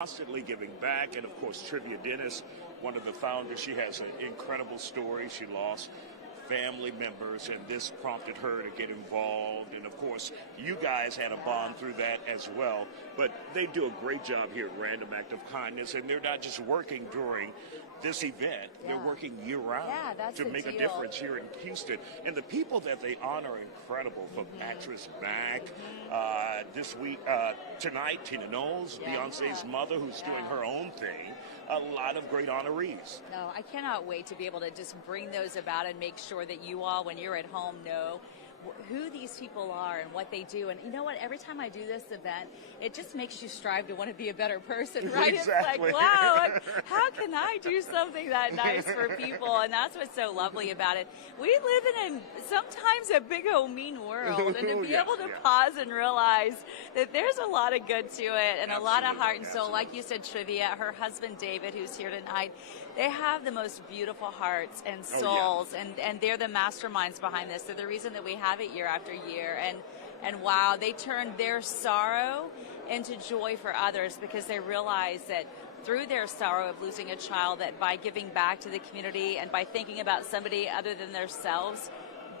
Constantly giving back, and of course Trivia Dennis, one of the founders, she has an incredible story. She lost family members, and this prompted her to get involved, and of course you guys had a bond through that as well. But they do a great job here at Random Act of Kindness, and they're not just working during this event, they're working year-round to make a difference here in Houston. And the people that they honor are incredible, from actress Mac, this week, tonight, Tina Knowles, Beyonce's mother, who's doing her own thing, a lot of great honorees. No, I cannot wait to be able to just bring those about and make sure that you all, when you're at home, know who these people are and what they do. And you know what? Every time I do this event, it just makes you strive to want to be a better person, right? Exactly. It's like, wow, how can I do something that nice for people? And that's what's so lovely about it. We live in sometimes a big old mean world, and to be able to pause and realize that there's a lot of good to it and a lot of heart and soul. Like you said, Trivia, her husband David, who's here tonight, they have the most beautiful hearts and souls, and they're the masterminds behind this. They're the reason that we have it year after year. And wow, they turn their sorrow into joy for others, because they realize that through their sorrow of losing a child, that by giving back to the community and by thinking about somebody other than themselves,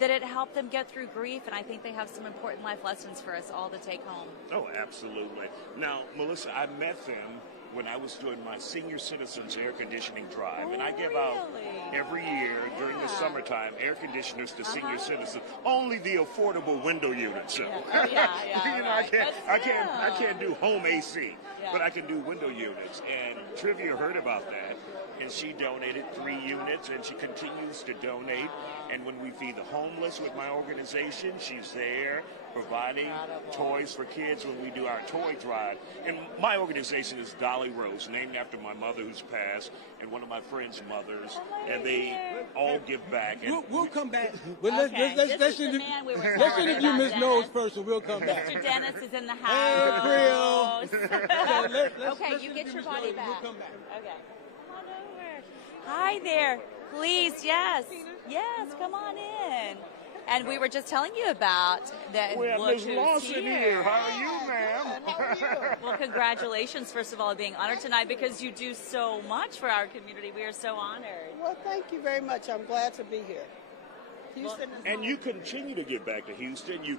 that it helped them get through grief. And I think they have some important life lessons for us all to take home. Oh, absolutely. Now, Melissa, I met them when I was doing my senior citizens air conditioning drive. And I give out every year during the summertime air conditioners to senior citizens, only the affordable window units. So. You know, I can't do home AC, but I can do window units. And Trivia heard about that, and she donated 3 units, and she continues to donate. And when we feed the homeless with my organization, she's there providing toys for kids when we do our toy drive. And my organization is Dolly Rose, named after my mother who's passed, and one of my friends' mothers, and they all give back. And we'll come back. But let's interview Ms. Knowles first, and we'll come back. Mr. Dennis is in the house. Hey, Okay, you get your body back. We'll come back. Okay. Come on over. Hi there. Please, yes. Yes, come on in. And we were just telling you about that. We have Ms. Lawson here. How are you, ma'am? How are you? Well, congratulations, first of all, being honored tonight, because you do so much for our community. We are so honored. Well, thank you very much. I'm glad to be here. Houston is and you continue to give back to Houston. You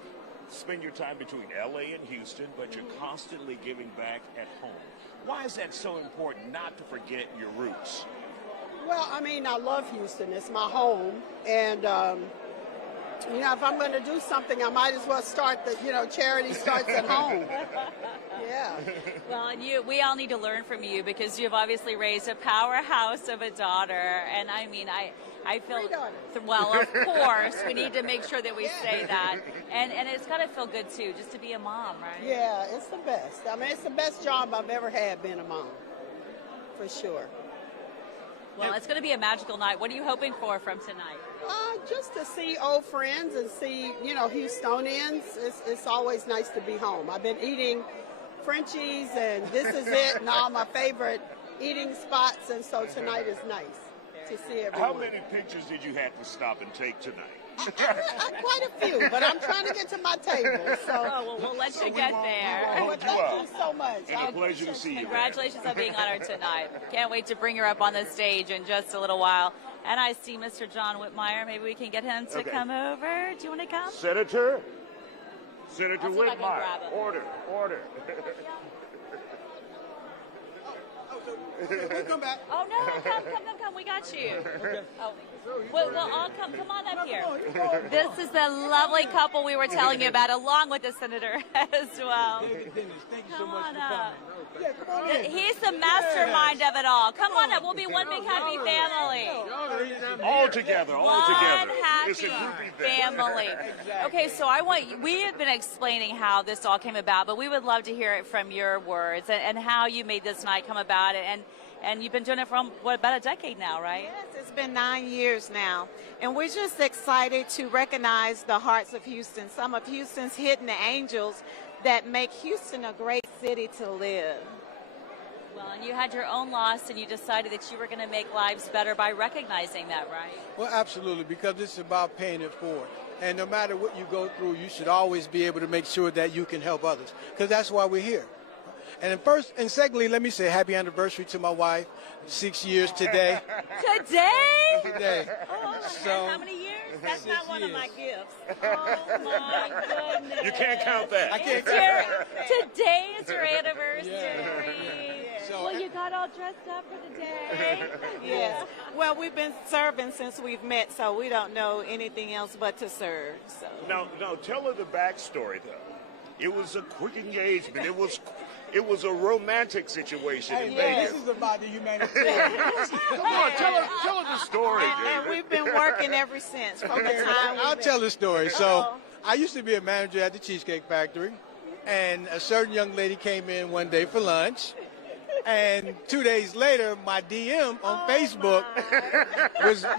spend your time between L.A. and Houston, but you're constantly giving back at home. Why is that so important, not to forget your roots? Well, I mean, I love Houston. It's my home. And, you know, if I'm going to do something, I might as well start charity starts at home. Yeah. Well, and we all need to learn from you, because you've obviously raised a powerhouse of a daughter. And I mean, I feel, well, of course, we need to make sure that we say that. And it's got to feel good, too, just to be a mom, right? Yeah, it's the best. I mean, it's the best job I've ever had, being a mom, for sure. Well, it's going to be a magical night. What are you hoping for from tonight? Just to see old friends and see, Houstonians. It's always nice to be home. I've been eating Frenchies, and this is it, and all my favorite eating spots, and so tonight is nice to see everyone. How many pictures did you have to stop and take tonight? Quite a few, but I'm trying to get to my table. So we'll let you get there. Well, thank you so much. And a pleasure to see you. Congratulations on being honored tonight. Can't wait to bring her up on the stage in just a little while. And I see Mr. John Whitmire. Maybe we can get him to come over. Do you want to come? Senator Whitmire, order. We'll come back. Oh, no, come. We got you. Okay. Oh. We'll all come on up here. This is the lovely couple we were telling you about, along with the senator as well. David Dennis, thank you so Come much on for up. coming. Yeah, come on in. He's the mastermind of it all. Come on up. We'll be one big happy family. All together. One happy It's a group event. family. Okay, so we have been explaining how this all came about, but we would love to hear it from your words and how you made this night come about. And you've been doing it for, about a decade now, right? Yes, it's been 9 years now. And we're just excited to recognize the hearts of Houston, some of Houston's hidden angels that make Houston a great city to live. Well, and you had your own loss, and you decided that you were going to make lives better by recognizing that, right? Well, absolutely, because it's about paying it forward. And no matter what you go through, you should always be able to make sure that you can help others, because that's why we're here. And secondly, let me say happy anniversary to my wife. 6 years today. Today? Today. Oh, So, how many years? That's not one of my gifts. Oh my goodness. You can't count that. I can't Today is your anniversary. Yeah. So, Well, you got all dressed up for the day. Yes. Well, we've been serving since we've met, so we don't know anything else but to serve. So. Now, tell her the backstory, though. It was a quick engagement. It was a romantic situation in Vegas. This is about the humanitarian. Come on, tell her the story, And David. we've been working ever since from the time I'll tell the story. So I used to be a manager at the Cheesecake Factory, and a certain young lady came in one day for lunch, and 2 days later, my DM on Facebook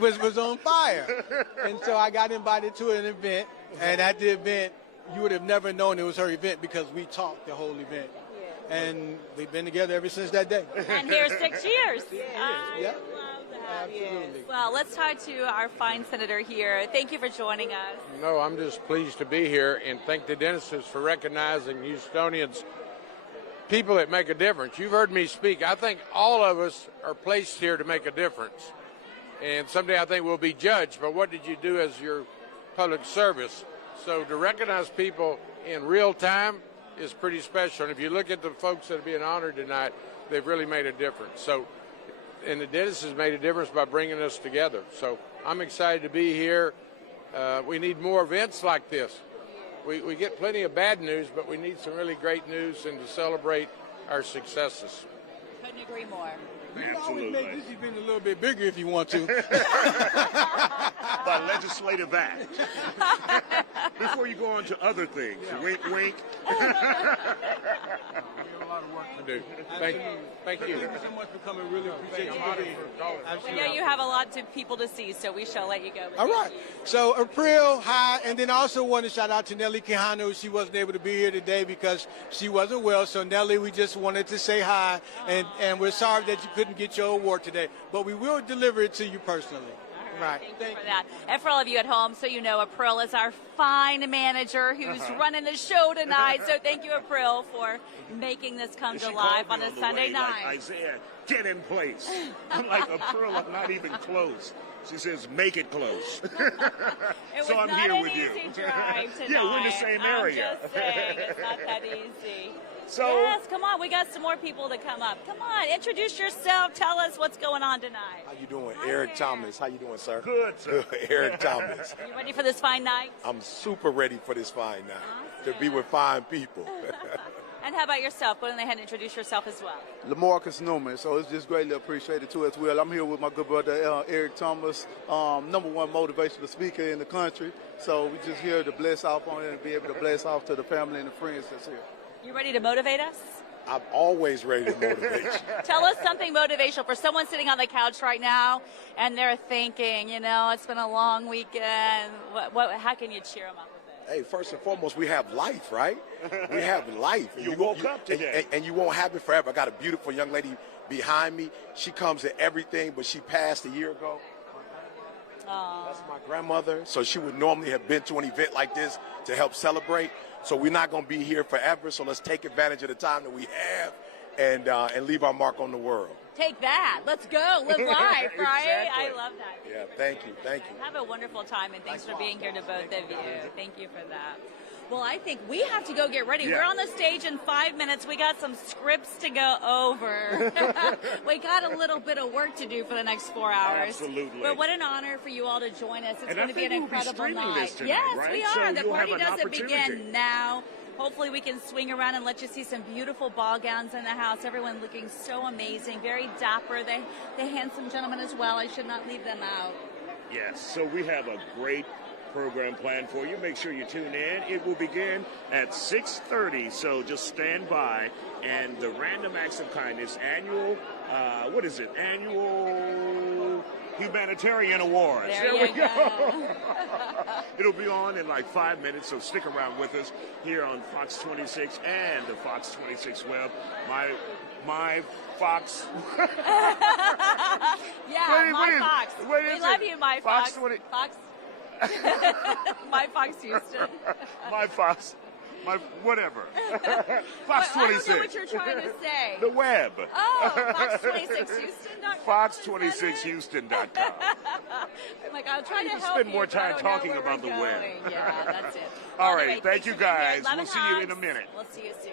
was on fire, and so I got invited to an event, and at the event, you would have never known it was her event because we talked the whole event. And we've been together ever since that day. And here's 6 years. Yeah. Love that. Absolutely. Well, let's talk to our fine senator here. Thank you for joining us. No, I'm just pleased to be here and thank the Dennises for recognizing Houstonians, people that make a difference. You've heard me speak. I think all of us are placed here to make a difference. And someday I think we'll be judged, but what did you do as your public service? So to recognize people in real time is pretty special. And if you look at the folks that are being honored tonight, they've really made a difference. So, and the Dennis has made a difference by bringing us together. So I'm excited to be here. We need more events like this. We get plenty of bad news, but we need some really great news and to celebrate our successes. Couldn't agree more. You can always Absolutely. make this event a little bit bigger if you want to. By legislative act. Before you go on to other things, wink, wink. We have a lot of work to do. Thank you. Thank you so much for coming. Really appreciate you being here. We know you have a lot of people to see, so we shall let you go. All right. So April, hi, and then I also want to shout out to Nellie Quijano. She wasn't able to be here today because she wasn't well. So Nellie, we just wanted to say hi, and we're sorry that you couldn't get your award today, but we will deliver it to you personally. Right. Thank you for that. And for all of you at home, so you know, April is our fine manager who's running the show tonight. So thank you, April, for making this come to life on a Sunday night. Like, Isaiah, get in place. I'm like, April, I'm not even close. She says, make it close. It was So I'm not here an with you. easy drive tonight. Yeah, we're in the same area. I'm just saying, it's not that easy. So, yes, come on. We got some more people to come up. Come on, introduce yourself. Tell us what's going on tonight. How you doing? Hi Eric there. Thomas. How you doing, sir? good, sir. Eric Thomas. You ready for this fine night? I'm super ready for this fine night. Awesome. To be with fine people. And how about yourself? Go ahead and introduce yourself as well. LaMarcus Newman, so it's just greatly appreciated too as well. I'm here with my good brother Eric Thomas, #1 motivational speaker in the country. So we're just here to bless off on it and be able to bless off to the family and the friends that's here. You ready to motivate us? I'm always ready to motivate you. Tell us something motivational for someone sitting on the couch right now and they're thinking, you know, it's been a long weekend. How can you cheer them up a bit? Hey, first and foremost, we have life, right? We have life. And You woke up today. And you won't have it forever. I got a beautiful young lady behind me. She comes to everything, but she passed a year ago. That's my grandmother. So she would normally have been to an event like this to help celebrate. So we're not going to be here forever. So let's take advantage of the time that we have and leave our mark on the world. Take that. Let's go. Live life, right? Exactly. I love that. Yeah, thank you. Thank you. Have a wonderful time, and thanks for being here to both of you. Thank you for that. Well, I think we have to go get ready. Yeah. We're on the stage in 5 minutes. We got some scripts to go over. We got a little bit of work to do for the next 4 hours. Absolutely. But what an honor for you all to join us. It's And going I to be an think we'll be incredible streaming night. this tonight, Yes, right? we So are. The you'll have party an doesn't opportunity. begin now. Hopefully we can swing around and let you see some beautiful ball gowns in the house. Everyone looking so amazing, very dapper. The handsome gentlemen as well. I should not leave them out. Yes, so we have a great program planned for you. Make sure you tune in. It will begin at 6:30, so just stand by. And the Random Acts of Kindness annual, annual Humanitarian Awards. There we you go. It'll be on in like 5 minutes, so stick around with us here on Fox 26 and the Fox 26 web. My Fox. Yeah, my Fox. What We is love it? you, my Fox Fox. 20 Fox. My Fox Houston. My Fox. Whatever. Fox 26. I don't know what you're trying to say. The web. Oh, Fox26Houston.com. Fox26Houston.com. I'm like, I'll try to help spend you, more time but I don't know talking where about we're the web. going. Yeah, that's it. All Well, right, anyway, thank you thanks for being guys. here. We'll see you in a minute. We'll see you soon.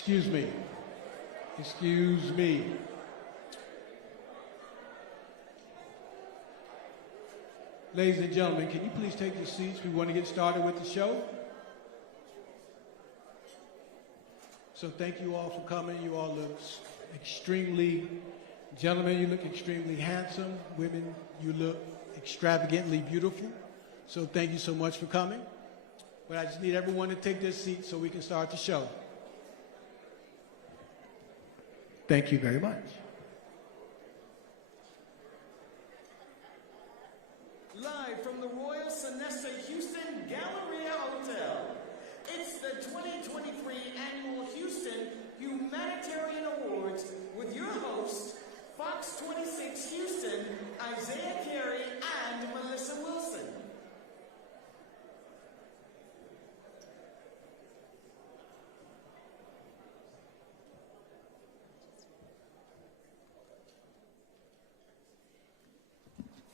Excuse me. Excuse me. Ladies and gentlemen, can you please take your seats? We want to get started with the show. So thank you all for coming. You all look extremely, gentlemen, you look extremely handsome. Women, you look extravagantly beautiful. So thank you so much for coming. But I just need everyone to take their seats so we can start the show. Thank you very much. Live from the Royal Sonesta Houston Galleria Hotel, it's the 2023 Annual Houston Humanitarian Awards with your hosts, Fox 26 Houston, Isaiah Carey, and Melissa Wilson.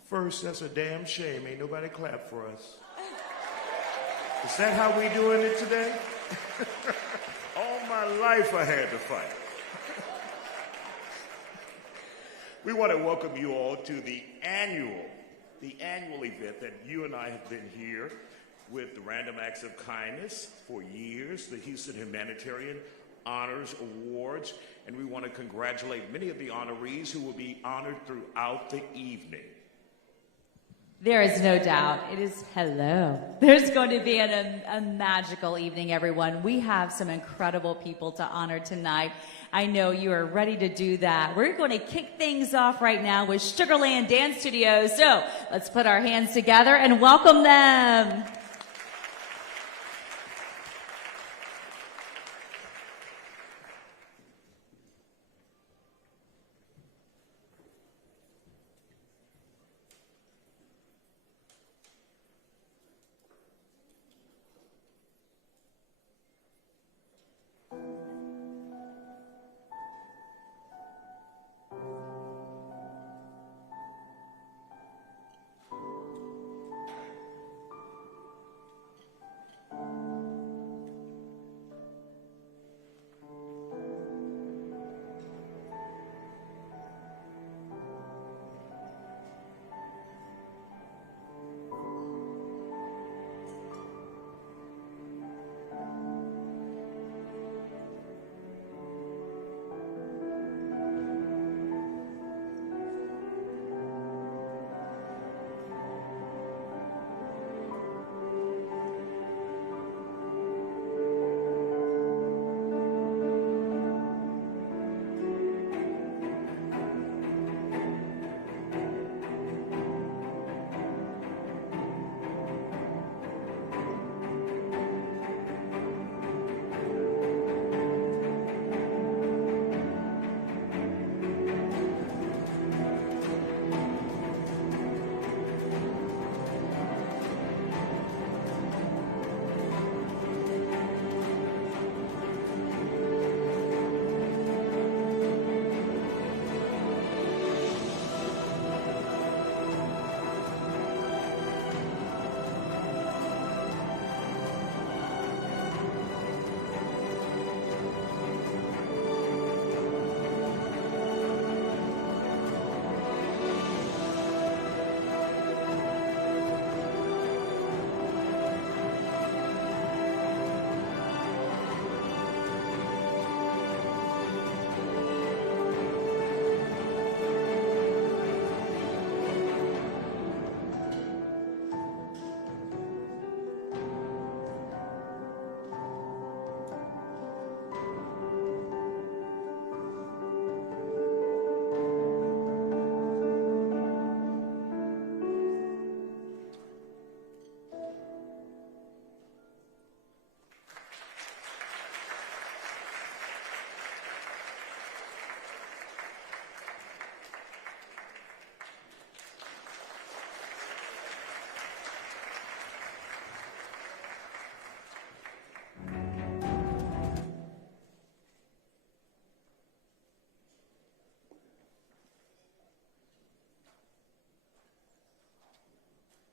First, that's a damn shame. Ain't nobody clap for us. Is that how we doing it today? All my life I had to fight. We want to welcome you all to the annual event that you and I have been here with the Random Acts of Kindness for years, the Houston Humanitarian Honors Awards, and we want to congratulate many of the honorees who will be honored throughout the evening. There is no doubt. It is hello. There's going to be a magical evening, everyone. We have some incredible people to honor tonight. I know you are ready to do that. We're going to kick things off right now with Sugarland Dance Studios. So let's put our hands together and welcome them.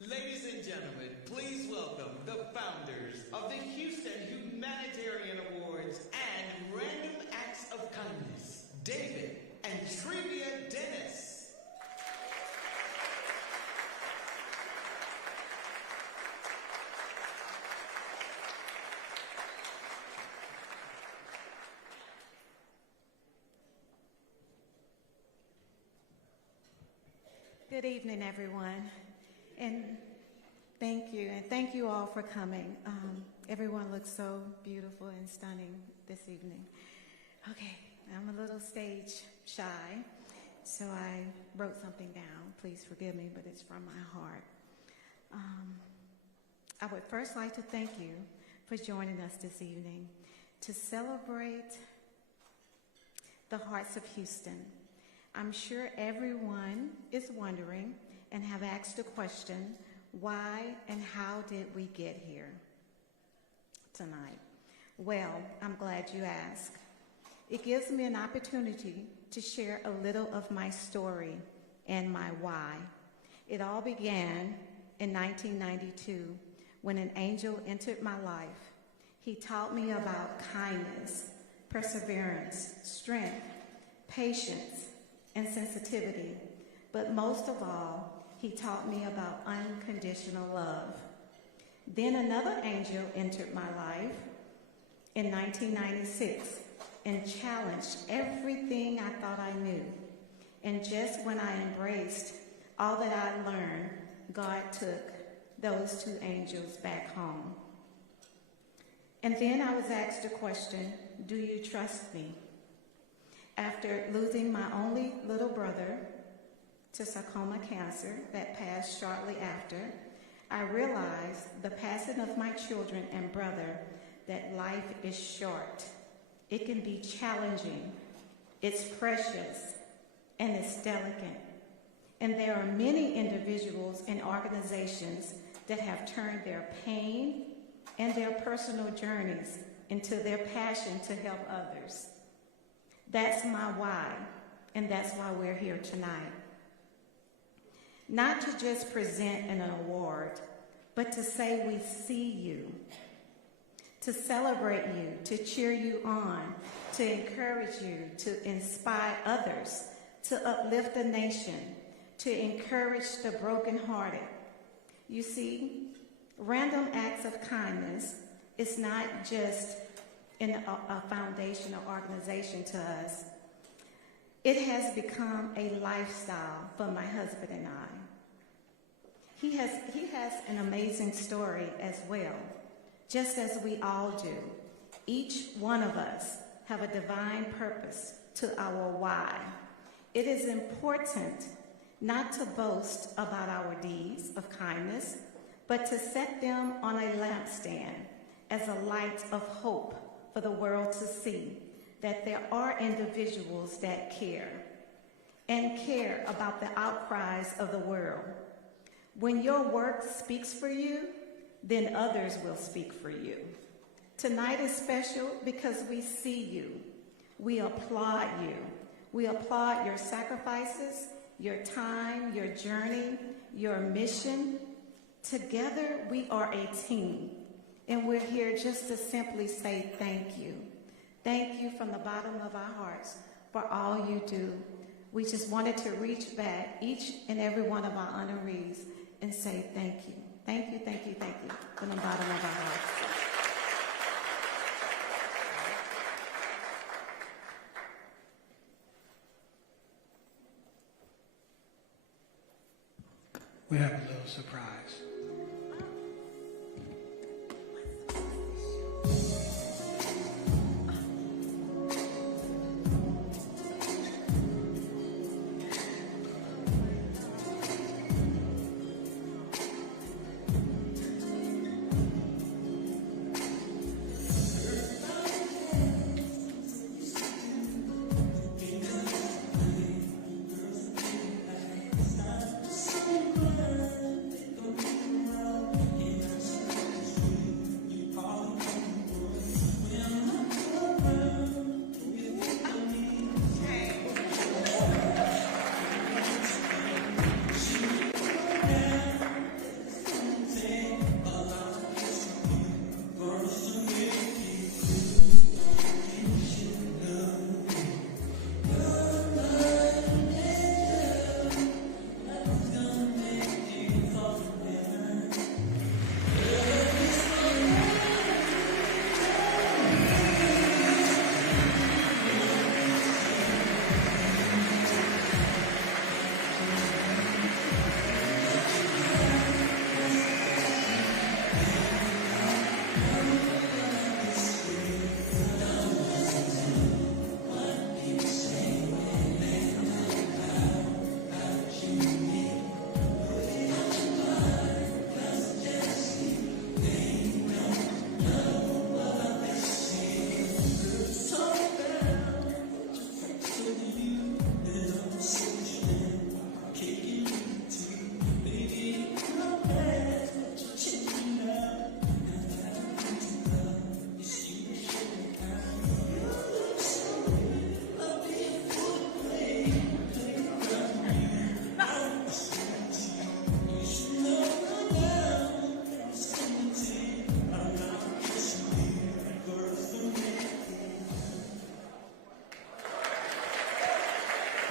Ladies and gentlemen, please welcome the founders of the Houston Humanitarian Awards and Random Acts of Kindness, David and Trivia Dennis. Good evening, everyone. And thank you all for coming. Everyone looks so beautiful and stunning this evening. Okay, I'm a little stage shy, so I wrote something down. Please forgive me, but it's from my heart. I would first like to thank you for joining us this evening to celebrate the hearts of Houston. I'm sure everyone is wondering and have asked the question, why and how did we get here tonight? Well, I'm glad you asked. It gives me an opportunity to share a little of my story and my why. It all began in 1992 when an angel entered my life. He taught me about kindness, perseverance, strength, patience, and sensitivity, but most of all, he taught me about unconditional love. Then another angel entered my life in 1996 and challenged everything I thought I knew. And just when I embraced all that I learned, God took those two angels back home. And then I was asked a question, do you trust me? After losing my only little brother to sarcoma cancer that passed shortly after, I realized the passing of my children and brother that life is short. It can be challenging, it's precious, and it's delicate. And there are many individuals and organizations that have turned their pain and their personal journeys into their passion to help others. That's my why, and that's why we're here tonight. Not to just present an award, but to say we see you, to celebrate you, to cheer you on, to encourage you, to inspire others, to uplift the nation, to encourage the brokenhearted. You see, random acts of kindness is not just in a foundation or organization to us. It has become a lifestyle for my husband and I. He has an amazing story as well, just as we all do. Each one of us have a divine purpose to our why. It is important not to boast about our deeds of kindness, but to set them on a lampstand as a light of hope for the world to see that there are individuals that care and care about the outcries of the world. When your work speaks for you, then others will speak for you. Tonight is special because we see you. We applaud you. We applaud your sacrifices, your time, your journey, your mission. Together, we are a team, and we're here just to simply say thank you. Thank you from the bottom of our hearts for all you do. We just wanted to reach back, each and every one of our honorees, and say thank you. Thank you, thank you, thank you from the bottom of our hearts. We have a little surprise.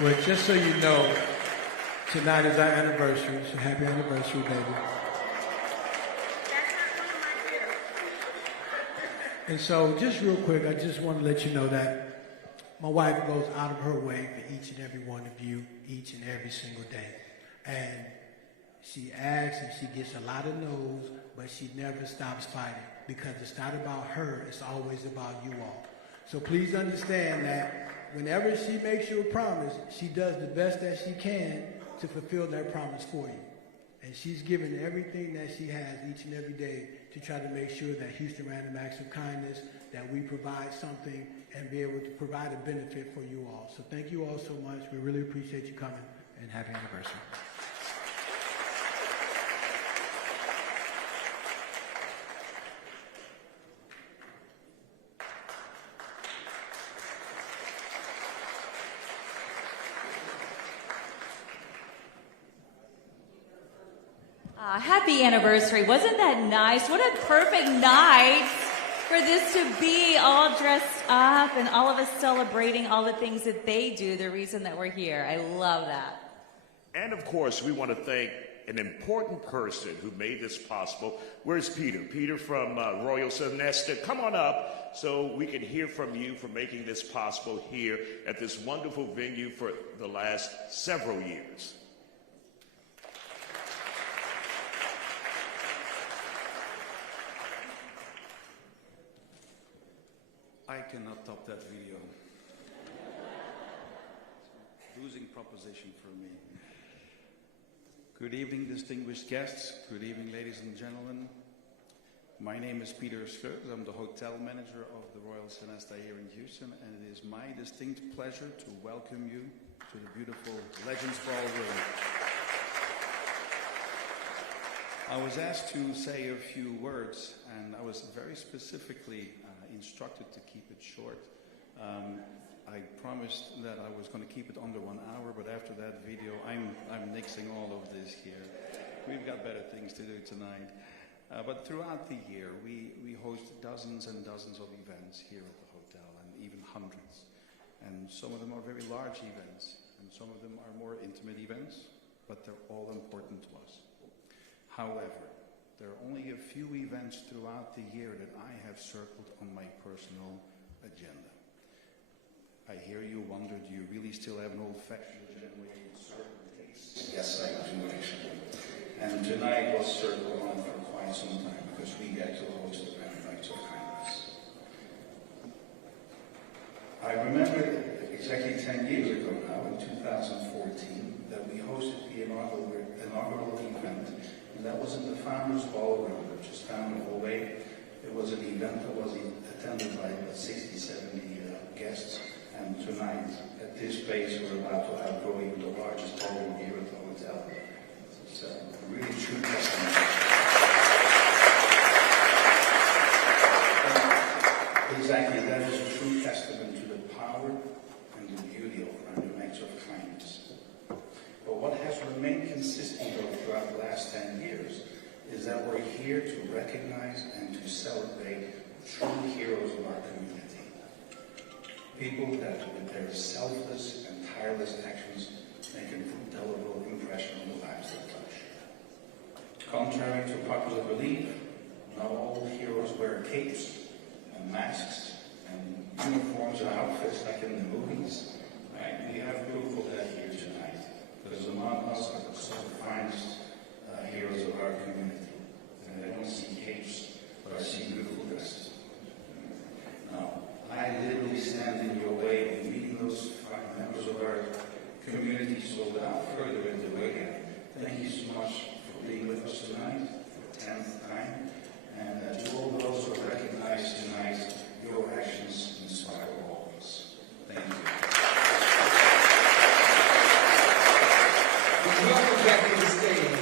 Well, just so you know, tonight is our anniversary, so happy anniversary, baby. And so, just real quick, I just want to let you know that my wife goes out of her way for each and every one of you, each and every single day. And she asks and she gets a lot of no's, but she never stops fighting because it's not about her, it's always about you all. So please understand that whenever she makes you a promise, she does the best that she can to fulfill that promise for you. And she's given everything that she has each and every day to try to make sure that Houston Random Acts of Kindness, that we provide something and be able to provide a benefit for you all. So thank you all so much. We really appreciate you coming, and happy anniversary. Happy anniversary. Wasn't that nice? What a perfect night for this to be all dressed up and all of us celebrating all the things that they do, the reason that we're here. I love that. And of course, we want to thank an important person who made this possible. Where's Peter? Peter from Royal Sonesta. Come on up so we can hear from you for making this possible here at this wonderful venue for the last several years. I cannot top that video. Losing proposition for me. Good evening, distinguished guests. Good evening, ladies and gentlemen. My name is Peter Scheurz. I'm the hotel manager of the Royal Sonesta here in Houston, and it is my distinct pleasure to welcome you to the beautiful Legends Ballroom. I was asked to say a few words, and I was very specifically instructed to keep it short. I promised that I was going to keep it under 1 hour, but after that video, I'm nixing all of this here. We've got better things to do tonight. But throughout the year, we host dozens and dozens of events here at the hotel, and even hundreds. And some of them are very large events, and some of them are more intimate events, but they're all important to us. However, there are only a few events throughout the year that I have circled on my personal agenda. I hear you wonder, do you really still have an old-fashioned agenda with certain tastes? Yes, I do actually. And tonight was circled on for quite some time because we get to host the Random Acts of Kindness. I remember exactly 10 years ago now, in 2014, that we hosted the inaugural event. And that was in the Founders Ballroom, which is down the hallway. It was an event that was attended by 60, 70 guests. And tonight, at this space, we're about to outgrow even the largest ballroom here at the hotel. It's a really true testament. Exactly, that is a true testament to the power and the beauty of Random Acts of Kindness. But what has remained consistent throughout the last 10 years is that we're here to recognize and to celebrate true heroes of our community. People that, with their selfless and tireless actions, make an indelible impression on the lives they touch. Contrary to popular belief, not all heroes wear capes and masks and uniforms or outfits like in the movies. Right? We have proof of that here tonight. Because among us are some of the finest heroes of our community. And I don't see capes, but I see beautiful dresses. Now, I literally stand in your way in meeting those fine members of our community. So without further ado, thank you so much for being with us tonight for the 10th time. And to all those who recognize tonight, your actions inspire all of us. Thank you. Welcome back to the stage,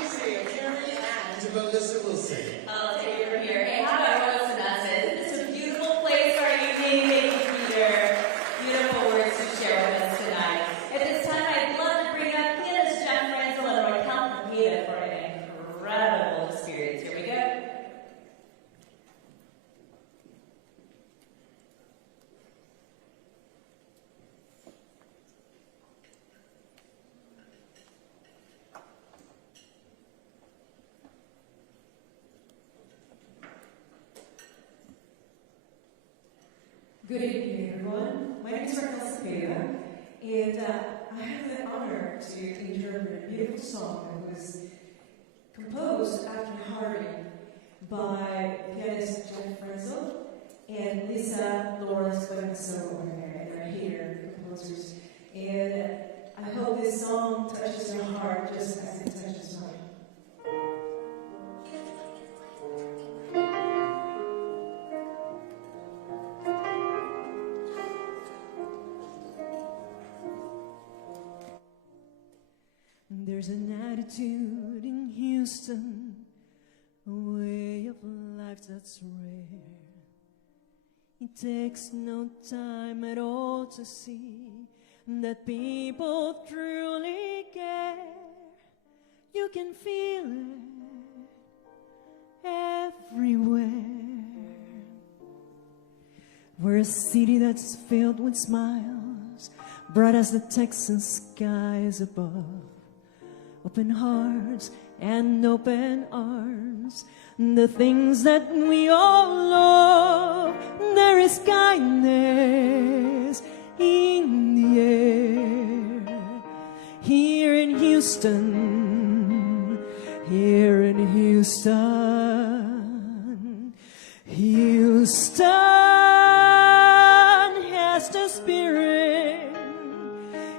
Isaiah Carey and Melissa Wilson. I'll take it from here. Hey, how about Good evening, everyone. My name is Raquel Cepeda, and I have the honor to interpret a beautiful song that was composed after Harvey by pianist Jeff Frenzel and Lisa Lawrence Buenaso and they're here, the composers. And I hope this song touches your heart just as it touches mine. There's an attitude in Houston, a way of life that's rare. It takes no time at all to see that people truly care. You can feel it everywhere. We're a city that's filled with smiles, bright as the Texan skies above. Open hearts and open arms, the things that we all love. There is kindness in the air. Here in Houston, here in Houston, Houston has the spirit.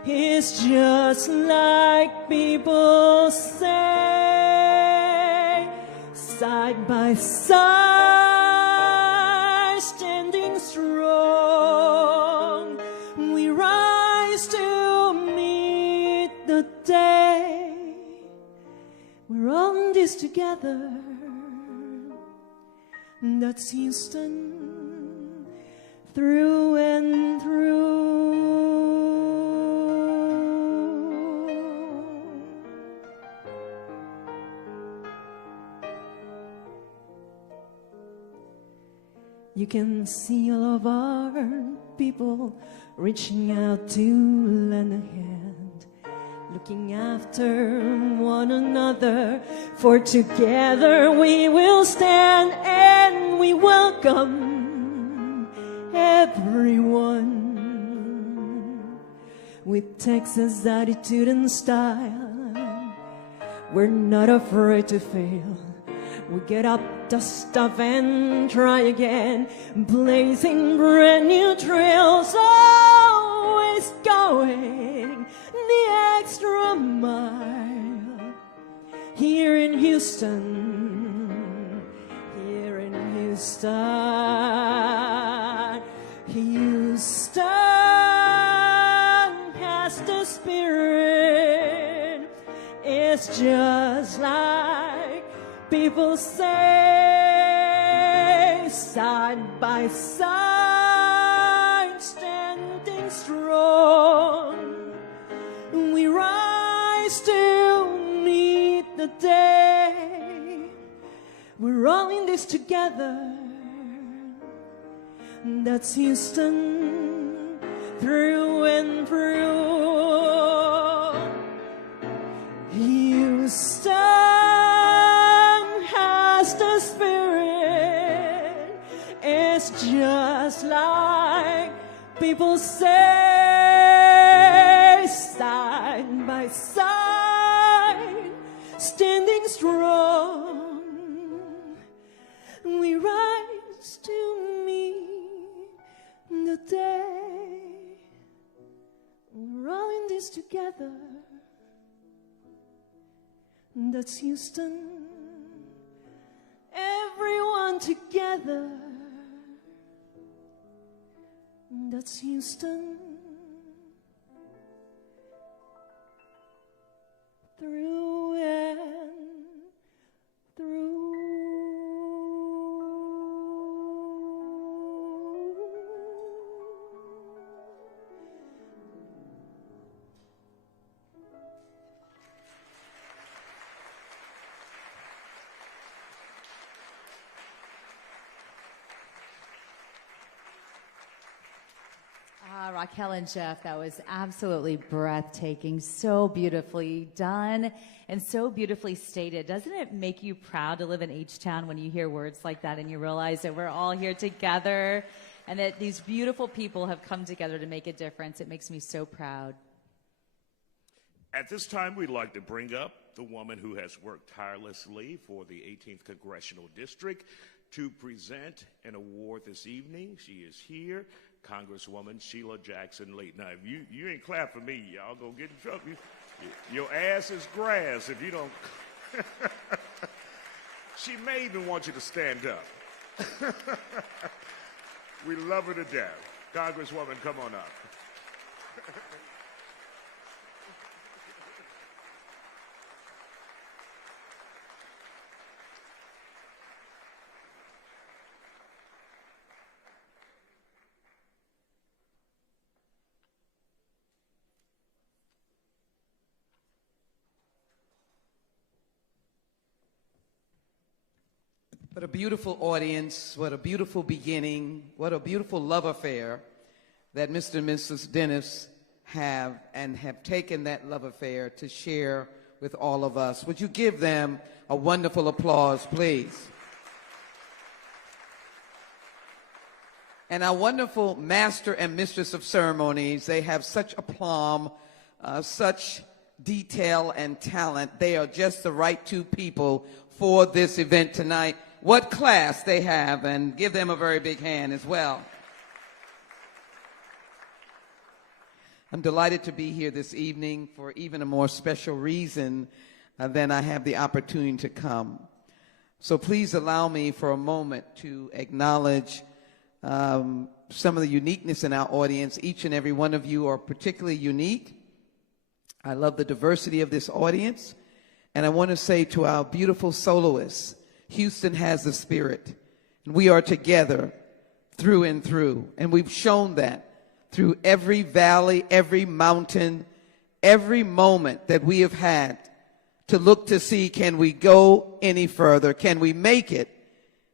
It's just like people say, side by side, standing strong, we rise to meet the day. We're all in this together. That's Houston, through and through. You can see all of our people reaching out to lend a hand, looking after one another, for together we will stand, and we welcome everyone with Texas attitude and style. We're not afraid to fail. We get up, dust off, and try again, blazing brand new trails, always going the extra mile. Here in Houston, here in Houston, Houston has the spirit. It's just like people say, side by side, standing strong, we rise to meet the day. We're all in this together. That's Houston, through and through. Houston the spirit. It's just like people say, side by side, standing strong, we rise to meet the day. We're all in this together. That's Houston, everyone together. That's Houston, through and through. Raquel and Jeff, that was absolutely breathtaking. So beautifully done and so beautifully stated. Doesn't it make you proud to live in H-Town when you hear words like that and you realize that we're all here together and that these beautiful people have come together to make a difference. It makes me so proud. At this time, we'd like to bring up the woman who has worked tirelessly for the 18th Congressional District to present an award this evening. She is here, Congresswoman Sheila Jackson Lee. Now, if you ain't clap for me, y'all gonna get in trouble. Your ass is grass if you don't. She may even want you to stand up. We love her to death. Congresswoman, come on up. What a beautiful audience, what a beautiful beginning, what a beautiful love affair that Mr. and Mrs. Dennis have taken that love affair to share with all of us. Would you give them a wonderful applause, please? And our wonderful master and mistress of ceremonies, they have such aplomb, such detail and talent. They are just the right two people for this event tonight. What class they have, and give them a very big hand as well. I'm delighted to be here this evening for even a more special reason than I have the opportunity to come. So please allow me for a moment to acknowledge some of the uniqueness in our audience. Each and every one of you are particularly unique. I love the diversity of this audience. And I want to say to our beautiful soloists, Houston has the spirit, and we are together through and through. And we've shown that through every valley, every mountain, every moment that we have had to look to see, can we go any further? Can we make it?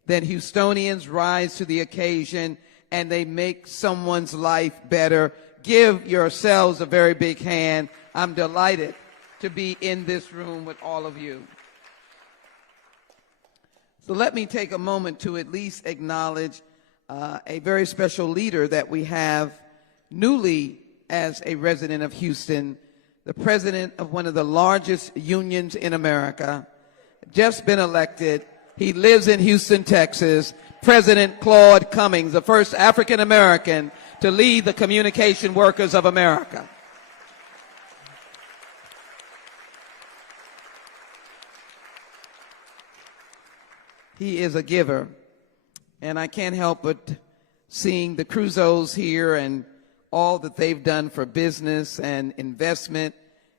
Then Houstonians rise to the occasion and they make someone's life better. Give yourselves a very big hand. I'm delighted to be in this room with all of you. So let me take a moment to at least acknowledge a very special leader that we have newly as a resident of Houston, the president of one of the largest unions in America, just been elected. He lives in Houston, Texas. President Claude Cummings, the first African American to lead the Communication Workers of America. He is a giver, and I can't help but seeing the Cruzos here and all that they've done for business and investment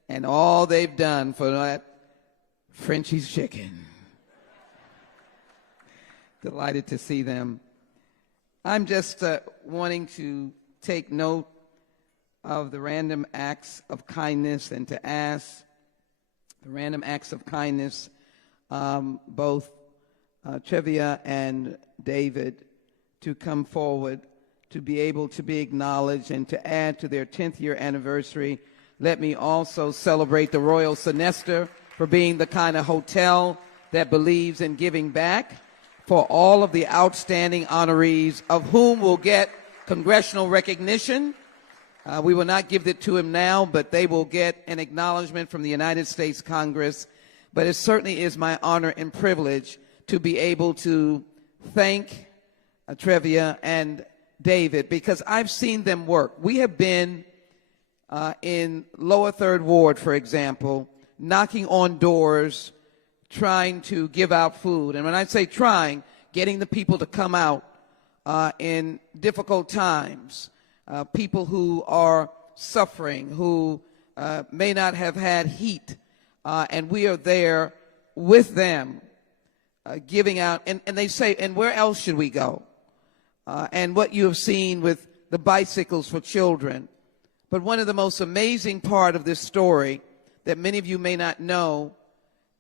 and all they've done for that Frenchie's chicken. Delighted to see them. I'm just wanting to take note of the random acts of kindness and to ask the random acts of kindness, both Trevia and David, to come forward to be able to be acknowledged and to add to their 10th year anniversary. Let me also celebrate the Royal Sonesta for being the kind of hotel that believes in giving back, for all of the outstanding honorees, of whom will get congressional recognition. We will not give it to him now, but they will get an acknowledgement from the United States Congress. But it certainly is my honor and privilege to be able to thank Trevia and David, because I've seen them work. We have been in Lower Third Ward, for example, knocking on doors, trying to give out food. And when I say trying, getting the people to come out in difficult times, people who are suffering, who may not have had heat, and we are there with them, giving out. And they say, and where else should we go? And what you have seen with the bicycles for children. But one of the most amazing part of this story that many of you may not know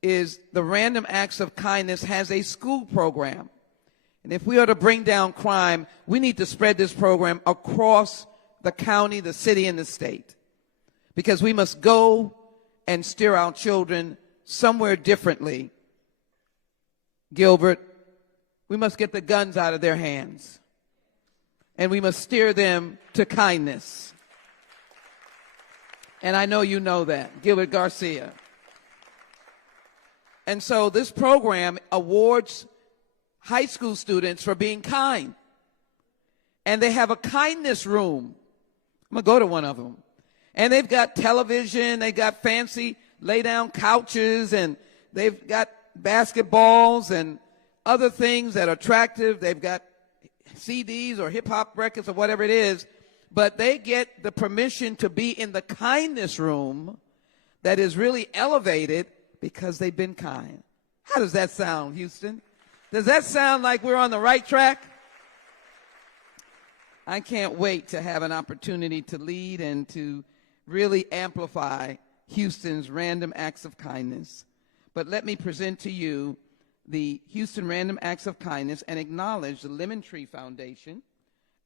is the Random Acts of Kindness has a school program. And if we are to bring down crime, we need to spread this program across the county, the city, and the state. Because we must go and steer our children somewhere differently. Gilbert, we must get the guns out of their hands. and we must steer them to kindness. And I know you know that, Gilbert Garcia. And so this program awards high school students for being kind. And they have a kindness room. I'm going to go to one of them. And they've got television, they've got fancy lay-down couches, and they've got basketballs and other things that are attractive. They've got CDs or hip-hop records or whatever it is. But they get the permission to be in the kindness room that is really elevated because they've been kind. How does that sound, Houston? Does that sound like we're on the right track? I can't wait to have an opportunity to lead and to really amplify Houston's Random Acts of Kindness. But let me present to you the Houston Random Acts of Kindness and acknowledge the Lemon Tree Foundation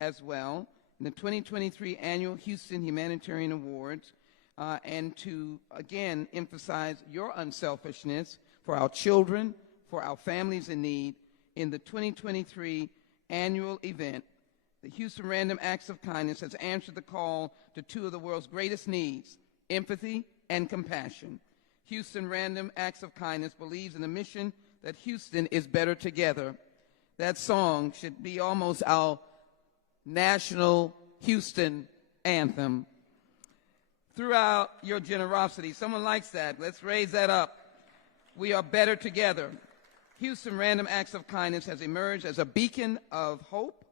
as well in the 2023 Annual Houston Humanitarian Awards, and to, again, emphasize your unselfishness for our children, for our families in need in the 2023 annual event. The Houston Random Acts of Kindness has answered the call to two of the world's greatest needs, empathy and compassion. Houston Random Acts of Kindness believes in the mission that Houston is better together. That song should be almost our national Houston anthem. Throughout your generosity, someone likes that. Let's raise that up. We are better together. Houston Random Acts of Kindness has emerged as a beacon of hope,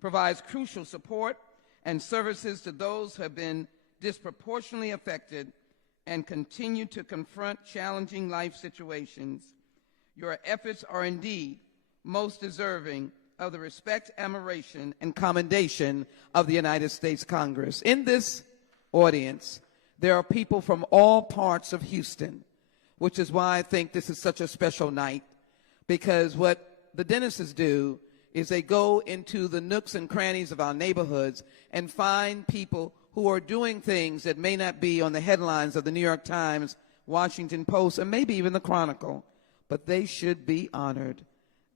provides crucial support and services to those who have been disproportionately affected and continue to confront challenging life situations. Your efforts are indeed most deserving of the respect, admiration, and commendation of the United States Congress. In this audience, there are people from all parts of Houston, which is why I think this is such a special night, because what the Dennises do is they go into the nooks and crannies of our neighborhoods and find people who are doing things that may not be on the headlines of the New York Times, Washington Post, and maybe even the Chronicle, but they should be honored.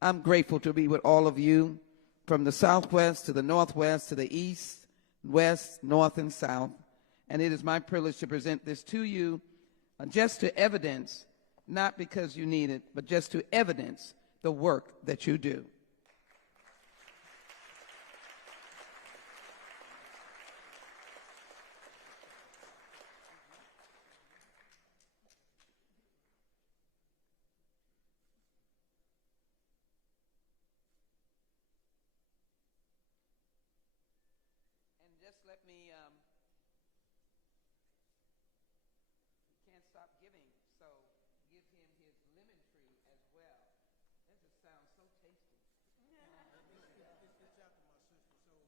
I'm grateful to be with all of you from the Southwest to the Northwest to the East, West, North, and South, and it is my privilege to present this to you just to evidence, not because you need it, but just to evidence the work that you do. Just let me, can't stop giving, so give him his lemon tree as well. That just sounds so tasty. It's after my sister.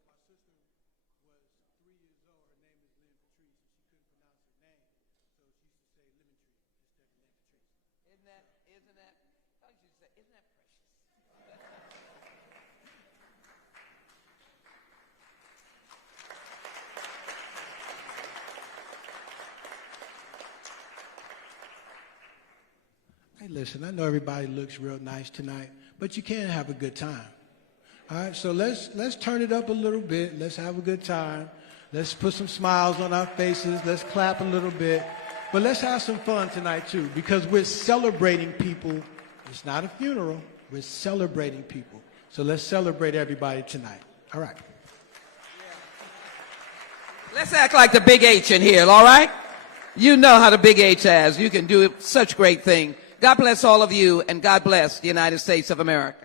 So my sister was 3 years old. Her name is Lynn Patrice, and she couldn't pronounce her name, so she used to say lemon tree instead of Lynn Patrice. Isn't that precious? Hey, listen, I know everybody looks real nice tonight, but you can have a good time. All right, so let's turn it up a little bit. Let's have a good time. Let's put some smiles on our faces. Let's clap a little bit. But let's have some fun tonight, too, because we're celebrating people. It's not a funeral. We're celebrating people. So let's celebrate everybody tonight. All right. Let's act like the Big H in here, all right? You know how the Big H has. You can do such great things. God bless all of you, and God bless the United States of America.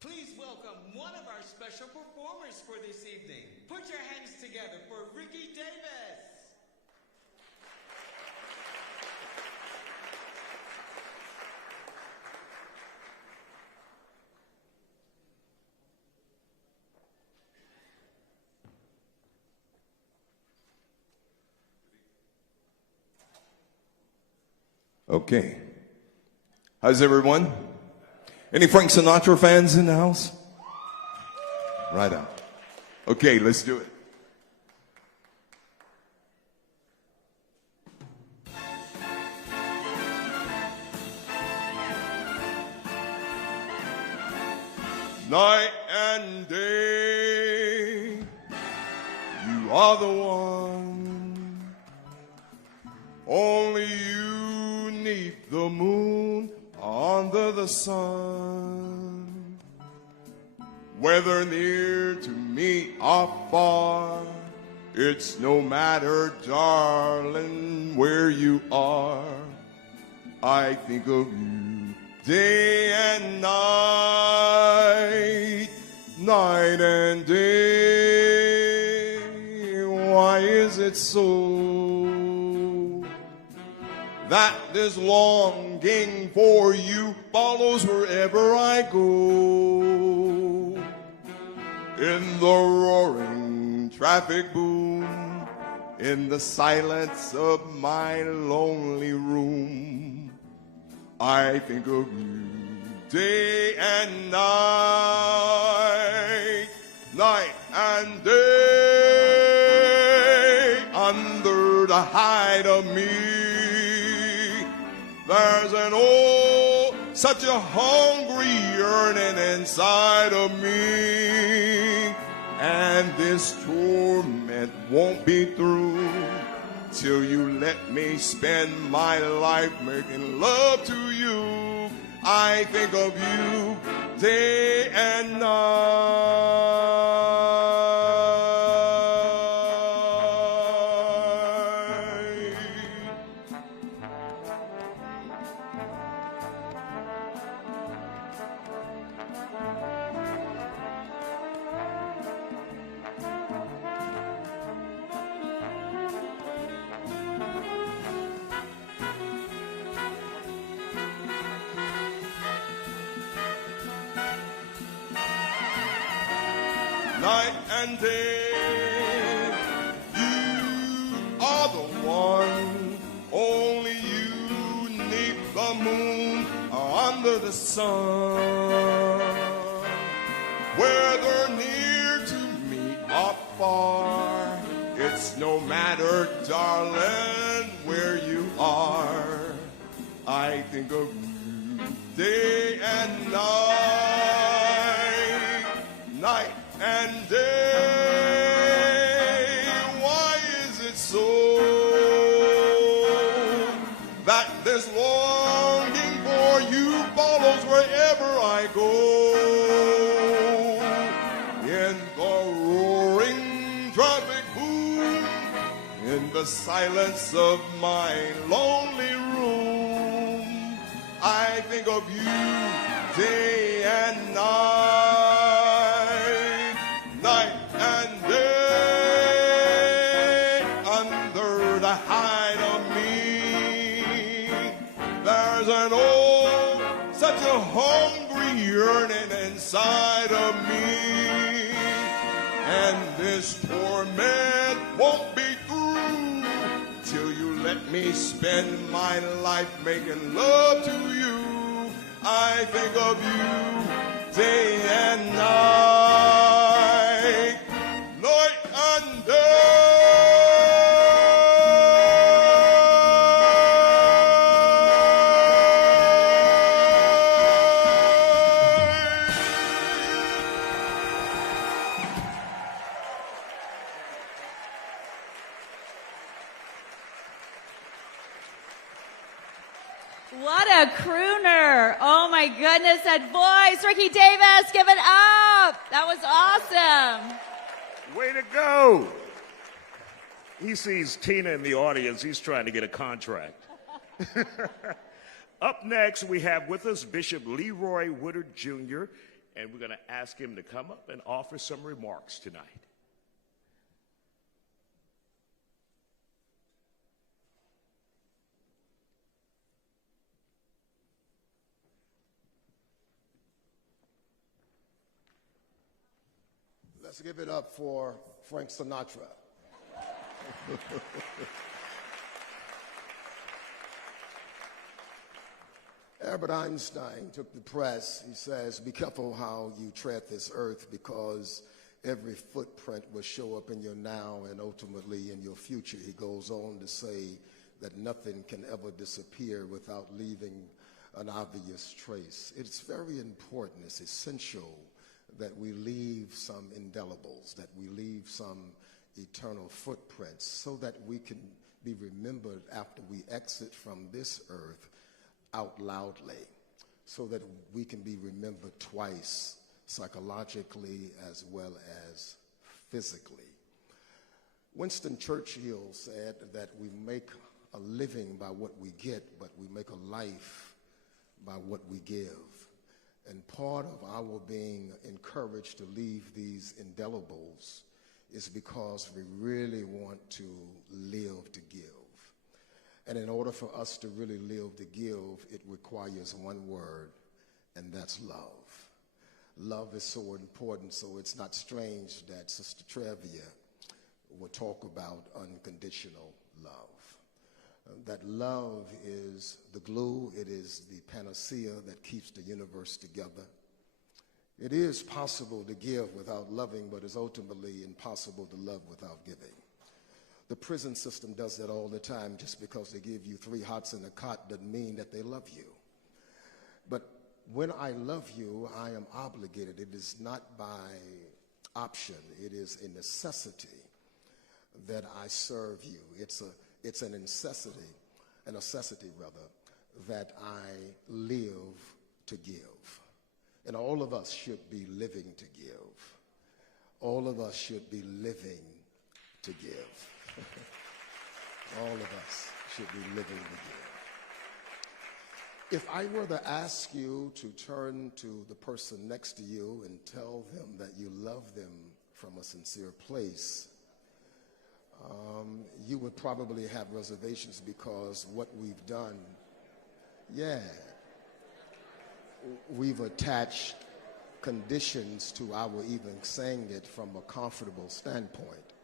Please welcome one of our special performers for this evening. Put your hands together for Ricky Davis. Okay. How's everyone? Any Frank Sinatra fans in the house? Right on. Okay, let's do it. night and day. You are the one, only you neath the moon, under the sun. Whether near to me or far, it's no matter, darling, where you are. I think of you day and night, night and day. Why is it so that this longing for you follows wherever I go? In the roaring traffic boom, in the silence of my lonely room, I think of you day and night, night and day. Under the hide of me, there's an such a hungry yearning inside of me. And this torment won't be through till you let me spend my life making love to you. I think of you day and night. Night and day, you are the one, only you neath the moon or under the sun. Whether near to me or far, it's no matter, darling, where you are. I think of you day and night, night and day. Why is it so that this longing for you follows wherever I go? In the roaring traffic boom, in the silence of my lonely room, I think of you day and night, night and day. Under the hide of me, there's an such a hungry yearning inside of me. And this torment won't be through till you let me spend my life making love to you. I think of you day and night, night and day. What a crooner. Oh my goodness, that voice. Ricky Davis, give it up. That was awesome. Way to go. He sees Tina in the audience. He's trying to get a contract. Up next, we have with us Bishop Leroy Woodard Jr., and we're going to ask him to come up and offer some remarks tonight. Let's give it up for Frank Sinatra. Albert Einstein took the press. He says, be careful how you tread this earth, because every footprint will show up in your now and ultimately in your future. He goes on to say that nothing can ever disappear without leaving an obvious trace. It's very important, it's essential that we leave some indelibles, that we leave some eternal footprints, so that we can be remembered after we exit from this earth out loudly, so that we can be remembered twice, psychologically as well as physically. Winston Churchill said that we make a living by what we get, but we make a life by what we give. And part of our being encouraged to leave these indelibles is because we really want to live to give. And in order for us to really live to give, it requires one word, and that's love. Love is so important, so it's not strange that Sister Trevia will talk about unconditional love. That love is the glue, it is the panacea that keeps the universe together. It is possible to give without loving, but it's ultimately impossible to love without giving. The prison system does that all the time. Just because they give you 3 hots and a cot doesn't mean that they love you. But when I love you, I am obligated. It is not by option. It is a necessity that I serve you. It's a necessity that I live to give. And all of us should be living to give. All of us should be living to give. All of us should be living to give. If I were to ask you to turn to the person next to you and tell them that you love them from a sincere place, you would probably have reservations, because what we've done, we've attached conditions to our even saying it from a comfortable standpoint,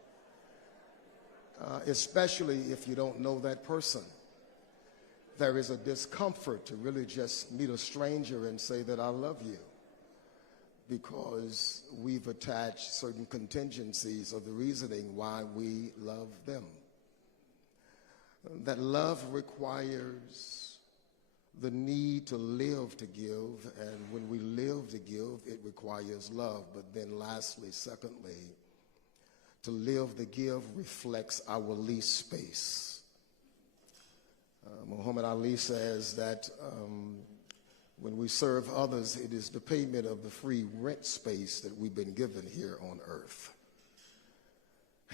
especially if you don't know that person. There is a discomfort to really just meet a stranger and say that I love you, because we've attached certain contingencies of the reasoning why we love them. That love requires the need to live to give, and when we live to give, it requires love. But then lastly, secondly, to live to give reflects our lease space. Muhammad Ali says that when we serve others, it is the payment of the free rent space that we've been given here on earth.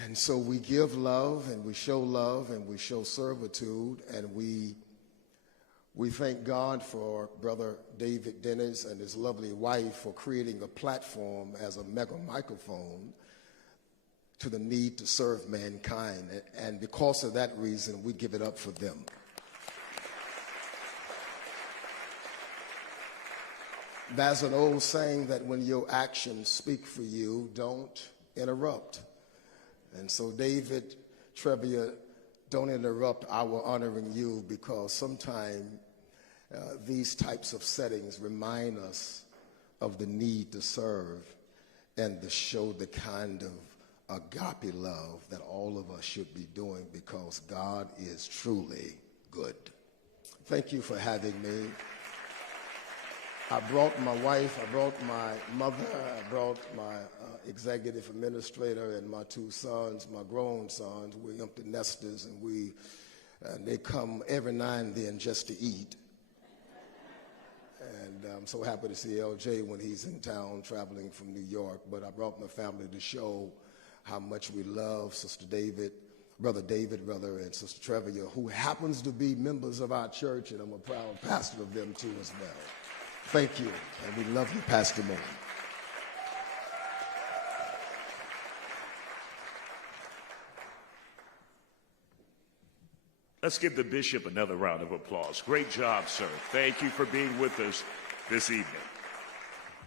And so we give love, and we show servitude, and we thank God for Brother David Dennis and his lovely wife for creating a platform as a mega microphone to the need to serve mankind. And because of that reason, we give it up for them. There's an old saying that when your actions speak for you, don't interrupt. And so, David Trevia, don't interrupt our honoring you, because sometimes these types of settings remind us of the need to serve and to show the kind of agape love that all of us should be doing, because God is truly good. Thank you for having me. I brought my wife, I brought my mother, I brought my executive administrator and my 2 sons, my grown sons. We're empty nesters, and they come every now and then just to eat. And I'm so happy to see LJ when he's in town traveling from New York. But I brought my family to show how much we love Sister David, Brother David, and Sister Trevia, who happens to be members of our church, and I'm a proud pastor of them too as well. Thank you, and we love you, Pastor Moore. Let's give the bishop another round of applause. Great job, sir. Thank you for being with us this evening.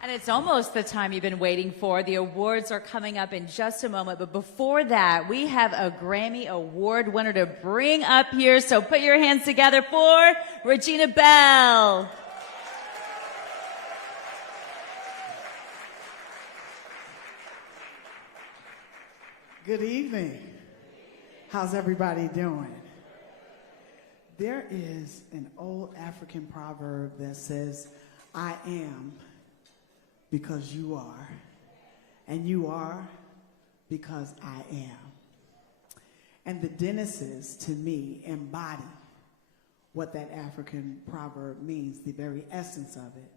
And it's almost the time you've been waiting for. The awards are coming up in just a moment. But before that, we have a Grammy Award winner to bring up here. So put your hands together for Regina Bell. Good evening. How's everybody doing? There is an old African proverb that says, I am because you are, and you are because I am. And the Dennises, to me, embody what that African proverb means, the very essence of it.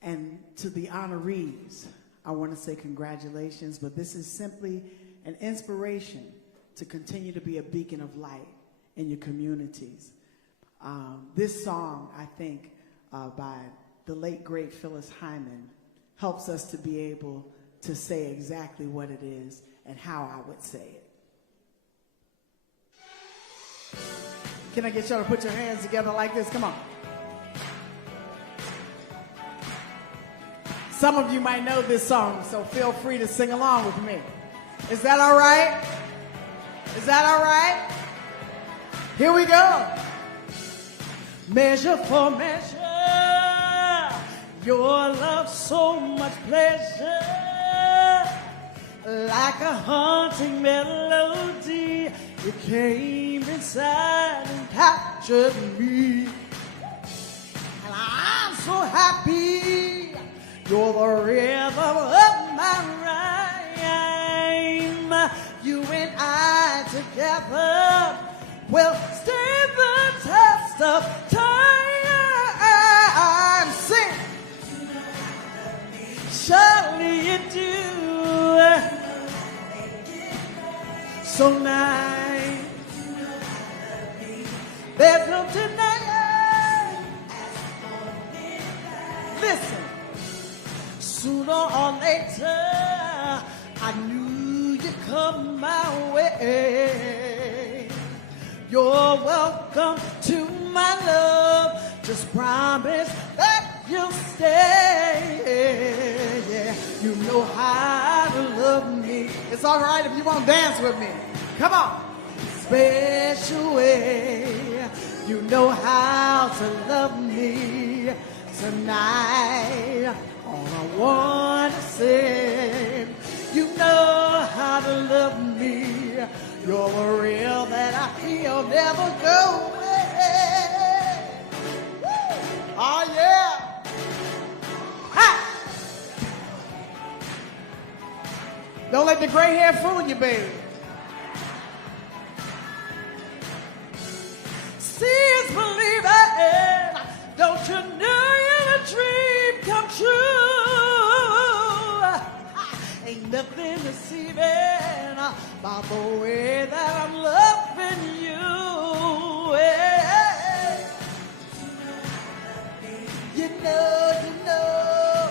And to the honorees, I want to say congratulations, but this is simply an inspiration to continue to be a beacon of light in your communities. This song, I think, by the late, great Phyllis Hyman, helps us to be able to say exactly what it is and how I would say it. Can I get y'all to put your hands together like this? Come on. Some of you might know this song, so feel free to sing along with me. Is that all right? Is that all right? Here we go. Measure for measure, your love so much pleasure, like a haunting melody. It came inside and captured me, and I'm so happy. You're the rhythm of my rhyme. You and I together will stand the test of time. Sing. Surely you do. So nice. There's no denying. Listen. Sooner or later, I knew you'd come my way. You're welcome to my love. Just promise that you'll stay. Yeah, you know how to love me. It's all right if you won't dance with me. Come on. Special way. You know how to love me tonight. All I want to say, you know how to love me. You're the real that I feel never go away. Woo! Oh, yeah. Ha! Don't let the gray hair fool you, baby. See is believing. Don't you know you're a dream come true? Ain't nothing deceiving about the way that I'm loving you. Hey. You know,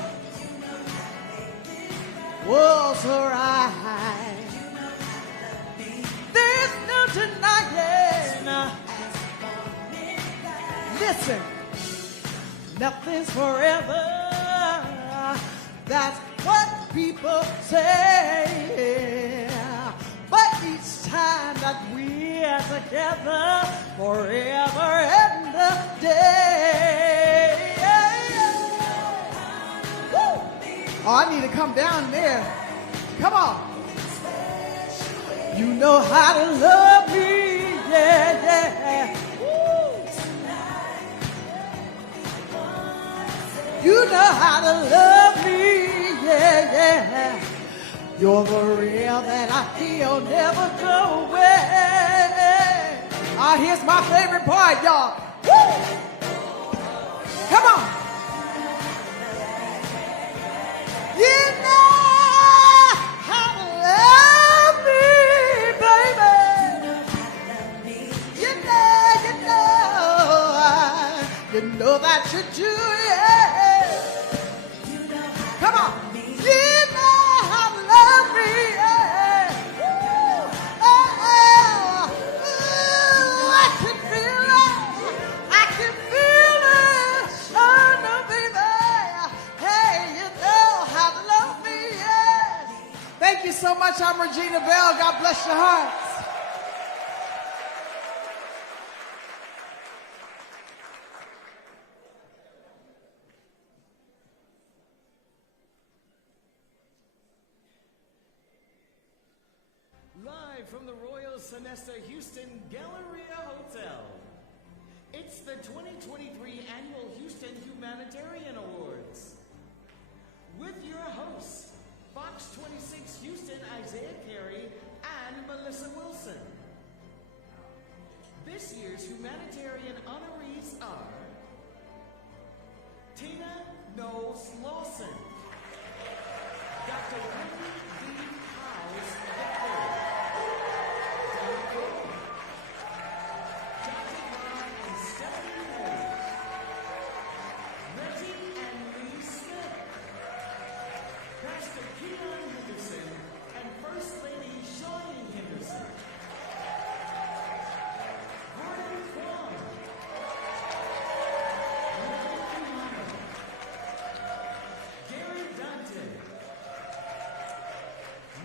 what's right. There's no denying. Listen, nothing's forever. That's what people say. But each time that we're together, forever and a day. Woo! Oh, I need to come down there. Come on. You know how to love me. Yeah, yeah. You know how to love me, yeah, yeah. You're the real that I feel never go away. Ah, here's my favorite part, y'all. Woo! Come on. You know how to love me, baby. You know that you do, yeah. Come on. You know how to love me, yeah. I can feel it. I can feel it. Oh, no, baby. Hey, you know how to love me, yeah. Thank you so much. I'm Regina Bell. God bless your hearts. From the Royal Sonesta Houston Galleria Hotel. It's the 2023 Annual Houston Humanitarian Awards. With your hosts, Fox 26 Houston Isaiah Carey and Melissa Wilson. This year's humanitarian honorees are Tina Knowles Lawson, Dr. Wendy D. Howes III, Donna Cole, Dr. Ron and Stephanie Hayes, Reggie and Lee Smith, Pastor Keon Henderson, and First Lady Shawnee Henderson, Gordon Kwong, Larry Kumano, Gary Dante,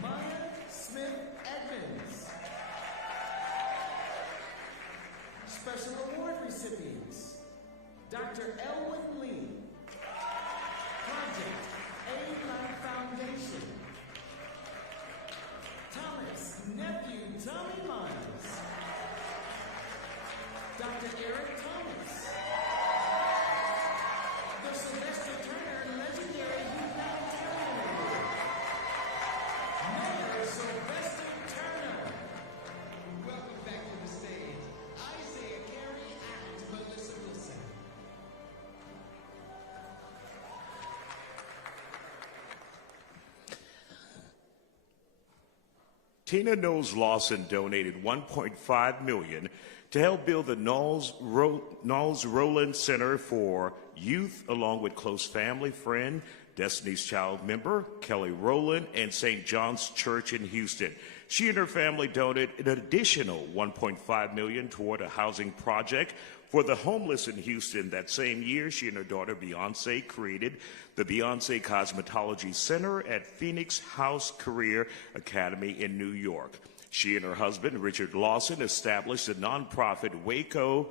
Maya Smith Edmonds. Special award recipients, Dr. Elwin Lee, Project A-Line Foundation, Thomas Nephew Tommy Myers, Dr. Eric Thomas, the Sylvester Turner Legendary Humanitarian Award, Mayor Sylvester Turner. Welcome back to the stage, Isaiah Carey and Melissa Wilson. Tina Knowles Lawson donated $1.5 million to help build the Knowles Rowland Center for Youth, along with close family friend, Destiny's Child member Kelly Rowland, and St. John's Church in Houston. She and her family donated an additional $1.5 million toward a housing project for the homeless in Houston. That same year, she and her daughter Beyonce created the Beyonce Cosmetology Center at Phoenix House Career Academy in New York. She and her husband, Richard Lawson, established a nonprofit Waco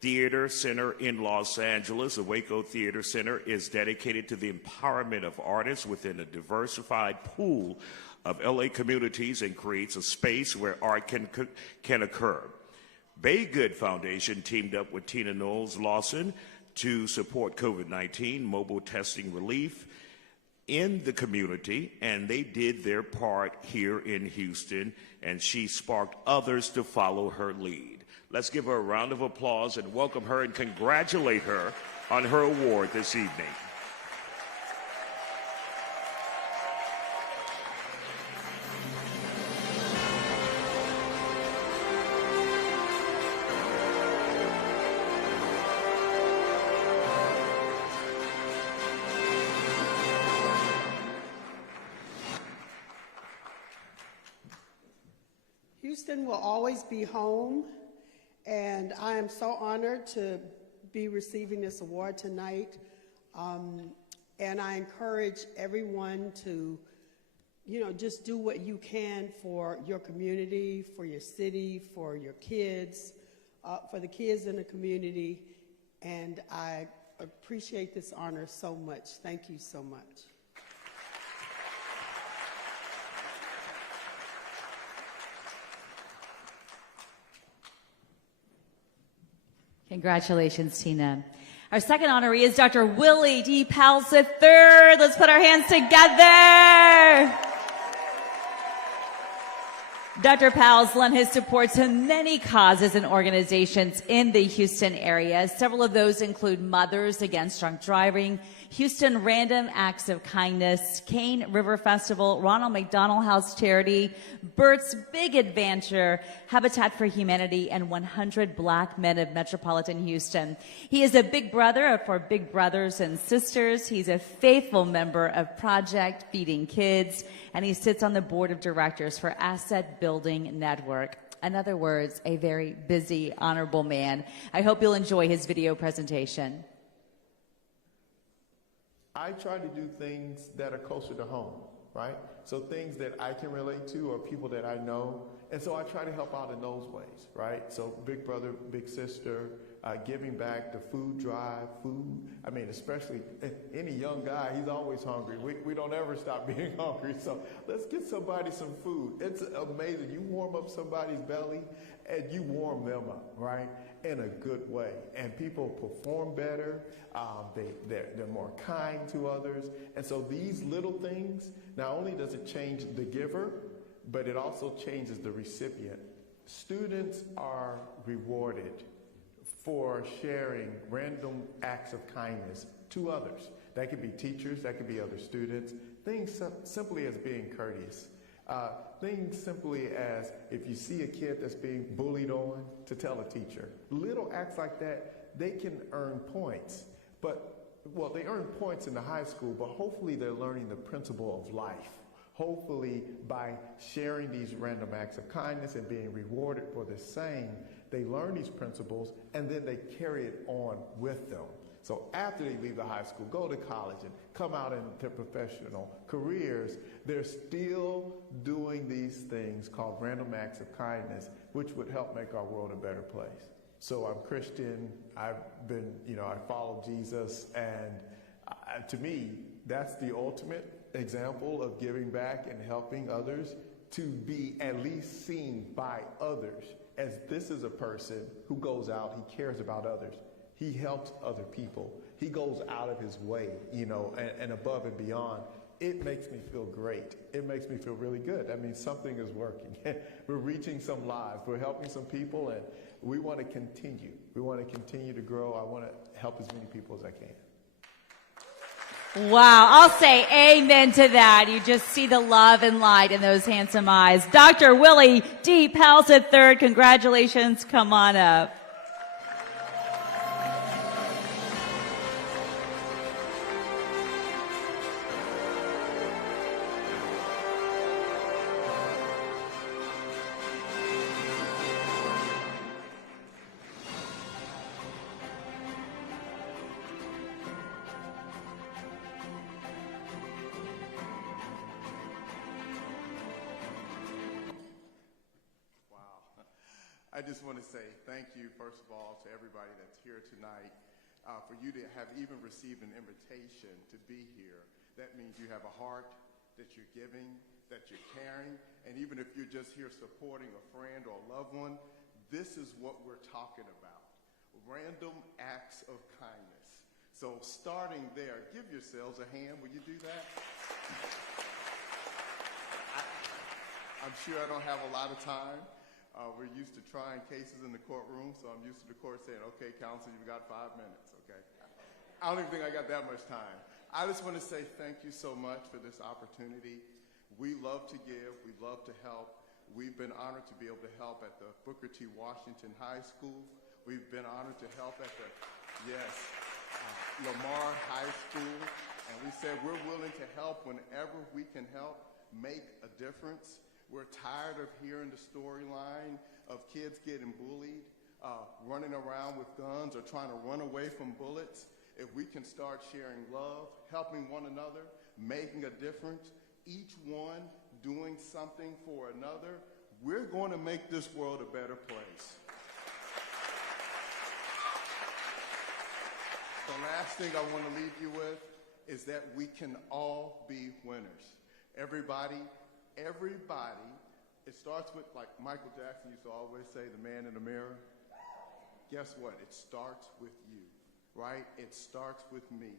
Theater Center in Los Angeles. The Waco Theater Center is dedicated to the empowerment of artists within a diversified pool of LA communities and creates a space where art can occur. Bay Good Foundation teamed up with Tina Knowles Lawson to support COVID-19 mobile testing relief in the community, and they did their part here in Houston, and she sparked others to follow her lead. Let's give her a round of applause and welcome her and congratulate her on her award this evening. Houston will always be home, and I am so honored to be receiving this award tonight. And I encourage everyone to, just do what you can for your community, for your city, for your kids, for the kids in the community. And I appreciate this honor so much. Thank you so much. Congratulations, Tina. Our second honoree is Dr. Willie D. Powles III. Let's put our hands together. Dr. Powles lent his support to many causes and organizations in the Houston area. Several of those include Mothers Against Drunk Driving, Houston Random Acts of Kindness, Cane River Festival, Ronald McDonald House Charity, Bert's Big Adventure, Habitat for Humanity, and 100 Black Men of Metropolitan Houston. He is a big brother for Big Brothers and Sisters. He's a faithful member of Project Feeding Kids, and he sits on the board of directors for Asset Building Network. In other words, a very busy, honorable man. I hope you'll enjoy his video presentation. I try to do things that are closer to home, right? So things that I can relate to or people that I know. And so I try to help out in those ways, right? So big brother, big sister, giving back, the food drive, food. I mean, especially any young guy, he's always hungry. We don't ever stop being hungry. So let's get somebody some food. It's amazing. You warm up somebody's belly and you warm them up, right? In a good way. And people perform better. They're more kind to others. And so these little things, not only does it change the giver, but it also changes the recipient. Students are rewarded for sharing random acts of kindness to others. That could be teachers, that could be other students. Things simply as being courteous. Things simply as if you see a kid that's being bullied on, to tell a teacher. Little acts like that, they can earn points. Well, they earn points in the high school, but hopefully they're learning the principle of life. Hopefully by sharing these random acts of kindness and being rewarded for the same, they learn these principles and then they carry it on with them. So after they leave the high school, go to college and come out into professional careers, they're still doing these things called random acts of kindness, which would help make our world a better place. So I'm Christian, I follow Jesus, and to me, that's the ultimate example of giving back and helping others, to be at least seen by others as this is a person who goes out, he cares about others. He helps other people. He goes out of his way, and above and beyond. It makes me feel great. It makes me feel really good. That means something is working. We're reaching some lives. We're helping some people, and we want to continue. We want to continue to grow. I want to help as many people as I can. Wow, I'll say amen to that. You just see the love and light in those handsome eyes. Dr. Willie D. Pals III, congratulations. Come on up. I just want to say thank you, first of all, to everybody that's here tonight. For you to have even received an invitation to be here, that means you have a heart, that you're giving, that you're caring, and even if you're just here supporting a friend or a loved one, this is what we're talking about. Random acts of kindness. So starting there, give yourselves a hand. Will you do that? I'm sure I don't have a lot of time. We're used to trying cases in the courtroom, so I'm used to the court saying, okay, counsel, you've got 5 minutes, okay? I don't even think I got that much time. I just want to say thank you so much for this opportunity. We love to give. We love to help. We've been honored to be able to help at the Booker T. Washington High School. We've been honored to help at the, Lamar High School. And we said we're willing to help whenever we can help make a difference. We're tired of hearing the storyline of kids getting bullied, running around with guns or trying to run away from bullets. If we can start sharing love, helping one another, making a difference, each one doing something for another, we're going to make this world a better place. The last thing I want to leave you with is that we can all be winners. Everybody, it starts with, like Michael Jackson used to always say, the man in the mirror. Guess what? It starts with you, right? It starts with me.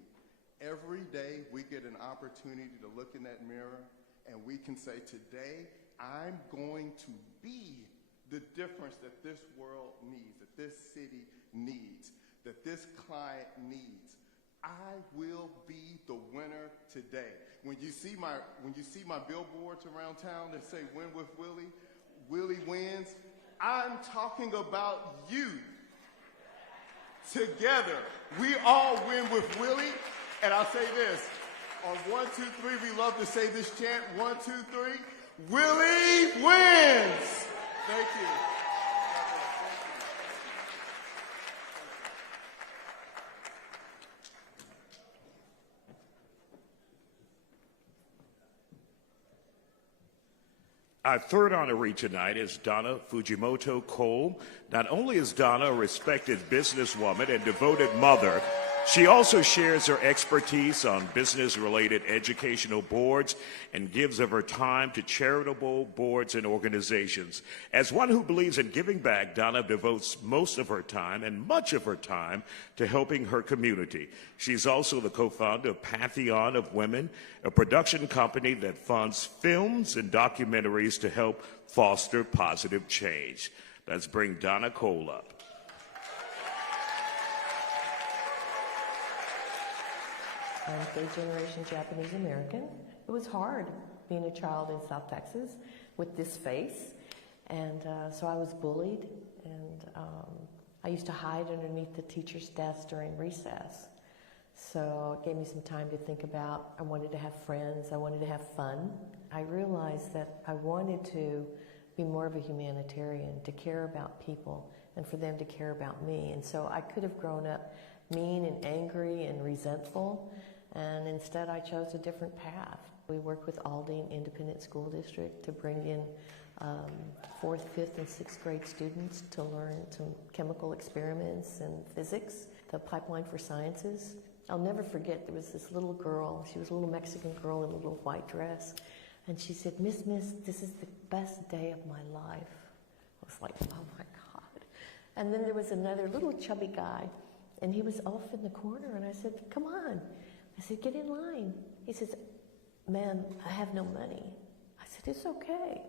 Every day we get an opportunity to look in that mirror and we can say, today I'm going to be the difference that this world needs, that this city needs, that this client needs. I will be the winner today. When you see my billboards around town that say "Win with Willie," Willie wins, I'm talking about you. Together, we all win with Willie. And I'll say this, on 1, 2, 3, we love to say this chant, 1, 2, 3, Willie wins! Thank you. Our third honoree tonight is Donna Fujimoto Cole. Not only is Donna a respected businesswoman and devoted mother, she also shares her expertise on business-related educational boards and gives of her time to charitable boards and organizations. As one who believes in giving back, Donna devotes most of her time and much of her time to helping her community. She's also the co-founder of Pantheon of Women, a production company that funds films and documentaries to help foster positive change. Let's bring Donna Cole up. I'm third-generation Japanese American. It was hard being a child in South Texas with this face, and so I was bullied, and I used to hide underneath the teacher's desk during recess. So it gave me some time to think about, I wanted to have friends, I wanted to have fun. I realized that I wanted to be more of a humanitarian, to care about people, and for them to care about me. And so I could have grown up mean and angry and resentful, and instead I chose a different path. We worked with Aldine Independent School District to bring in 4th, 5th, and 6th grade students to learn some chemical experiments and physics, the pipeline for sciences. I'll never forget, there was this little girl, she was a little Mexican girl in a little white dress, and she said, Miss, this is the best day of my life. I was like, oh my God. And then there was another little chubby guy, and he was off in the corner, and I said, come on. I said, get in line. He says, ma'am, I have no money. I said, it's okay.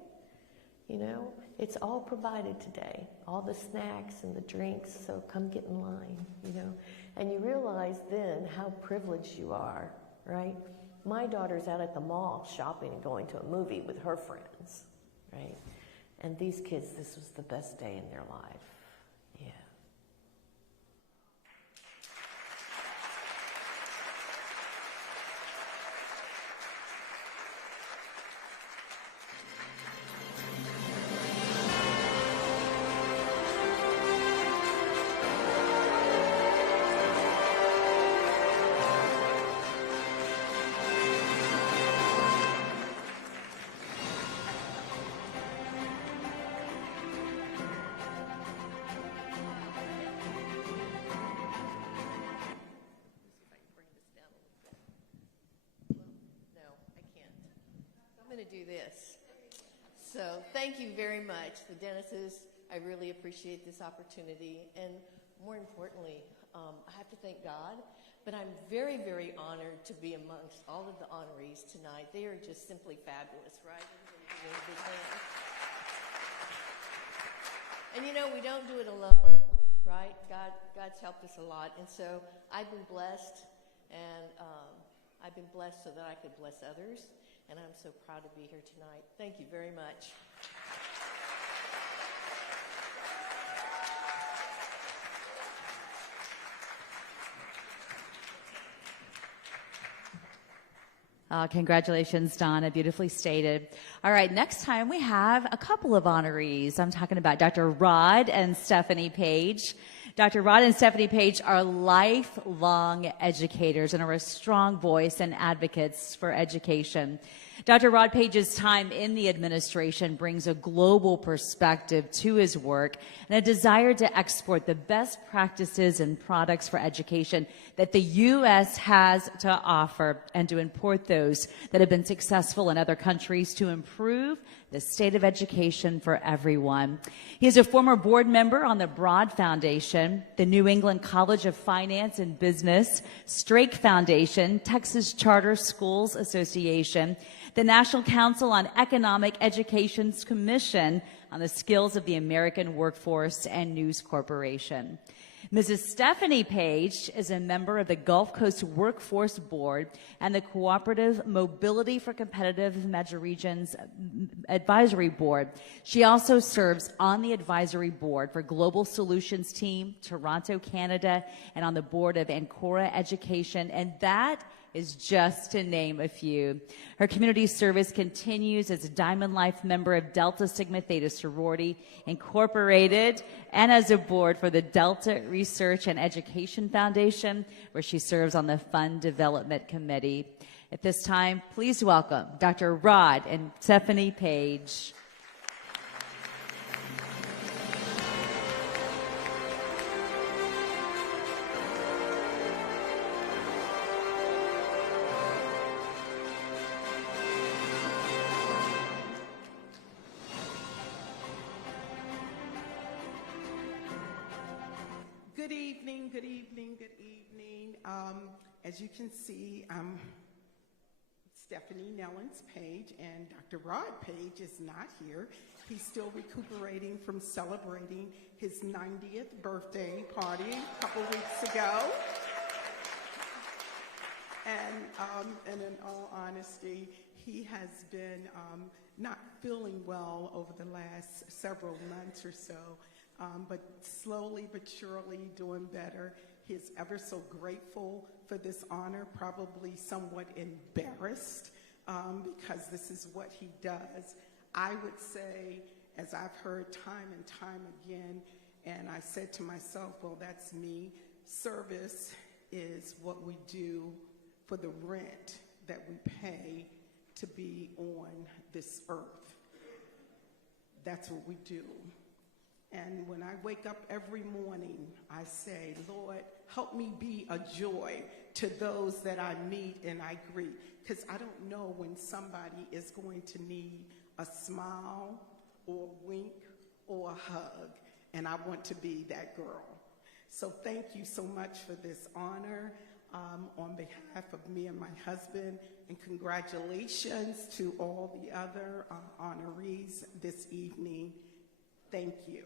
You know, it's all provided today, all the snacks and the drinks, so come get in line, you know. And you realize then how privileged you are, right? My daughter's out at the mall shopping and going to a movie with her friends, right? And these kids, this was the best day in their life. Yeah. Do this. So thank you very much, the Dennises. I really appreciate this opportunity, and more importantly, I have to thank God, but I'm very, very honored to be amongst all of the honorees tonight. They are just simply fabulous, right? And you know, we don't do it alone, right? God's helped us a lot, and so I've been blessed, and I've been blessed so that I could bless others. And I'm so proud to be here tonight. Thank you very much. Congratulations, Donna. Beautifully stated. All right, next time we have a couple of honorees. I'm talking about Dr. Rod and Stephanie Page. Dr. Rod and Stephanie Page are lifelong educators and are a strong voice and advocates for education. Dr. Rod Page's time in the administration brings a global perspective to his work and a desire to export the best practices and products for education that the U.S. has to offer and to import those that have been successful in other countries to improve the state of education for everyone. He is a former board member on the Broad Foundation, the New England College of Finance and Business, Strake Foundation, Texas Charter Schools Association, the National Council on Economic Education's Commission on the Skills of the American Workforce, and News Corporation. Mrs. Stephanie Page is a member of the Gulf Coast Workforce Board and the Cooperative Mobility for Competitive Megaregions Advisory Board. She also serves on the advisory board for Global Solutions Team, Toronto, Canada, and on the board of Ancora Education, and that is just to name a few. Her community service continues as a Diamond Life member of Delta Sigma Theta Sorority Incorporated and as a board for the Delta Research and Education Foundation, where she serves on the Fund Development Committee. At this time, please welcome Dr. Rod and Stephanie Page. Good evening, good evening. As you can see, I'm Stephanie Nellens Page, and Dr. Rod Page is not here. He's still recuperating from celebrating his 90th birthday party a couple weeks ago. And in all honesty, he has been not feeling well over the last several months or so, but slowly but surely doing better. He's ever so grateful for this honor, probably somewhat embarrassed because this is what he does. I would say, as I've heard time and time again, and I said to myself, well, that's me, service is what we do for the rent that we pay to be on this earth. That's what we do. And when I wake up every morning, I say, Lord, help me be a joy to those that I meet and I greet. Because I don't know when somebody is going to need a smile or a wink or a hug. And I want to be that girl. So thank you so much for this honor on behalf of me and my husband. And congratulations to all the other honorees this evening. Thank you.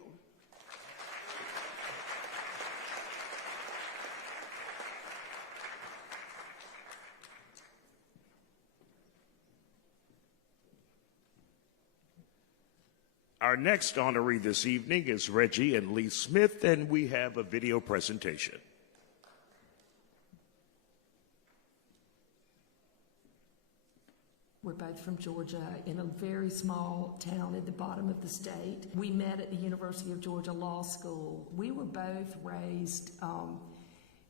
Our next honoree this evening is Reggie and Lee Smith, and we have a video presentation. We're both from Georgia, in a very small town at the bottom of the state. We met at the University of Georgia Law School. We were both raised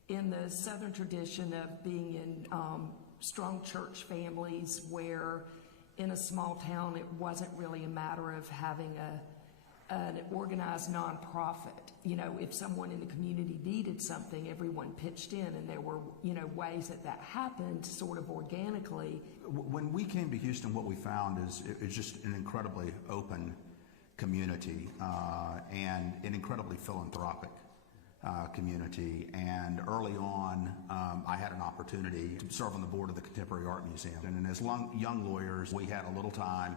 in the Southern tradition of being in strong church families where in a small town it wasn't really a matter of having an organized nonprofit. You know, if someone in the community needed something, everyone pitched in, and there were, you know, ways that happened sort of organically. When we came to Houston, what we found is it's just an incredibly open community and an incredibly philanthropic community. And early on, I had an opportunity to serve on the board of the Contemporary Art Museum. And as young lawyers, we had a little time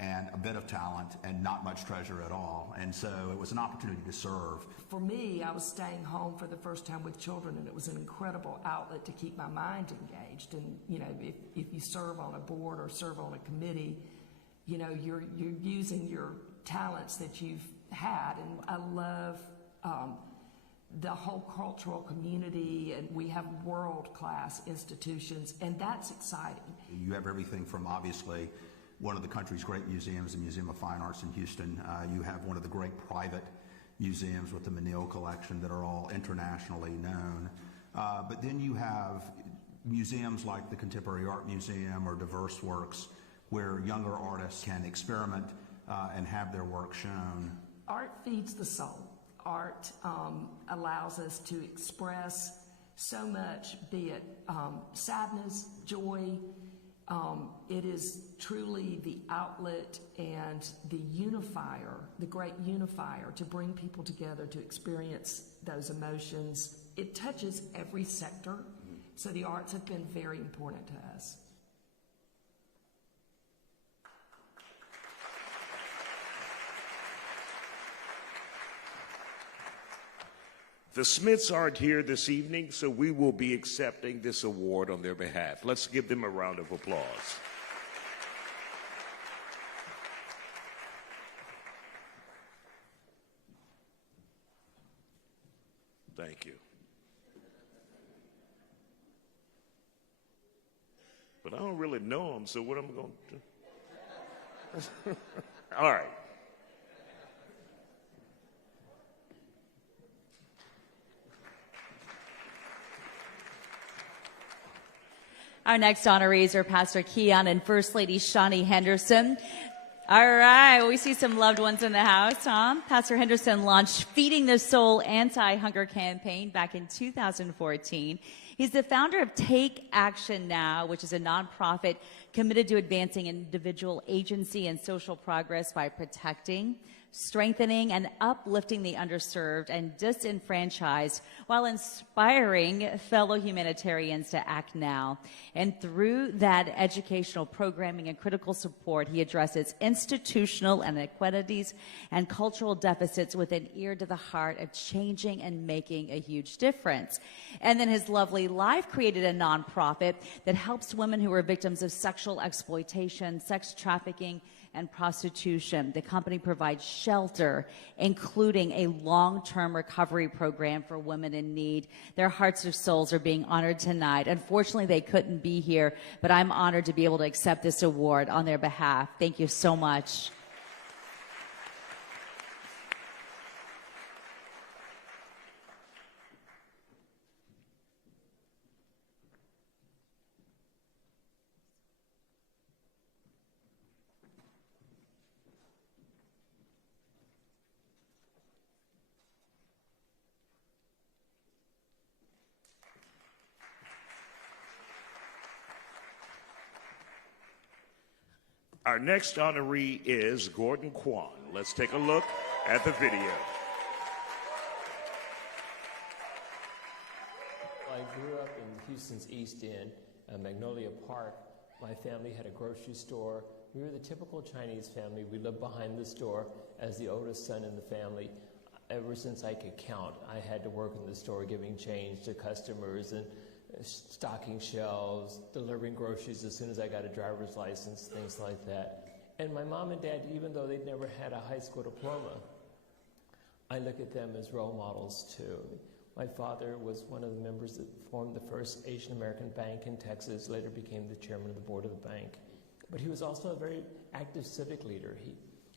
and a bit of talent and not much treasure at all. And so it was an opportunity to serve. For me, I was staying home for the first time with children, and it was an incredible outlet to keep my mind engaged. And, you know, if you serve on a board or serve on a committee, you know, you're using your talents that you've had. And I love the whole cultural community, and we have world-class institutions, and that's exciting. You have everything from, obviously, one of the country's great museums, the Museum of Fine Arts in Houston. You have one of the great private museums with the Menil collection that are all internationally known. But then you have museums like the Contemporary Art Museum or Diverse Works, where younger artists can experiment and have their work shown. Art feeds the soul. Art allows us to express so much, be it sadness, joy. It is truly the outlet and the unifier, the great unifier, to bring people together to experience those emotions. It touches every sector, so the arts have been very important to us. The Smiths aren't here this evening, so we will be accepting this award on their behalf. Let's give them a round of applause. Thank you. But I don't really know them, so what am I going to do? All right. Our next honorees are Pastor Keon and First Lady Shawnee Henderson. All right, we see some loved ones in the house, huh? Pastor Henderson launched Feeding the Soul anti-hunger campaign back in 2014. He's the founder of Take Action Now, which is a nonprofit committed to advancing individual agency and social progress by protecting, strengthening and uplifting the underserved and disenfranchised while inspiring fellow humanitarians to act now. And through that educational programming and critical support, he addresses institutional inequities and cultural deficits with an ear to the heart of changing and making a huge difference. And then his lovely life created a nonprofit that helps women who are victims of sexual exploitation, sex trafficking, and prostitution. The company provides shelter, including a long-term recovery program for women in need. Their hearts and souls are being honored tonight. Unfortunately, they couldn't be here, but I'm honored to be able to accept this award on their behalf. Thank you so much. Our next honoree is Gordon Kwan. Let's take a look at the video. I grew up in Houston's East End, Magnolia Park. My family had a grocery store. We were the typical Chinese family. We lived behind the store as the oldest son in the family. Ever since I could count, I had to work in the store giving change to customers and stocking shelves, delivering groceries as soon as I got a driver's license, things like that. And my mom and dad, even though they'd never had a high school diploma, I look at them as role models too. My father was one of the members that formed the first Asian American bank in Texas, later became the chairman of the board of the bank. But he was also a very active civic leader. He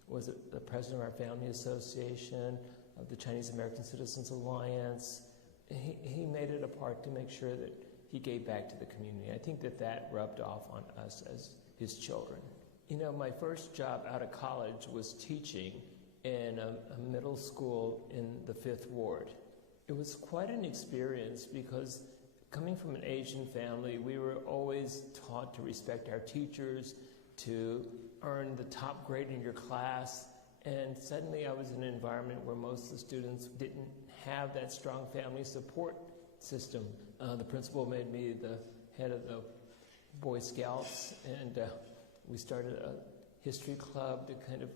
was the president of our family association, of the Chinese American Citizens Alliance. He made it a part to make sure that he gave back to the community. I think that rubbed off on us as his children. You know, my first job out of college was teaching in a middle school in the 5th Ward. It was quite an experience because coming from an Asian family, we were always taught to respect our teachers, to earn the top grade in your class, and suddenly I was in an environment where most of the students didn't have that strong family support system. The principal made me the head of the Boy Scouts, and we started a history club to kind of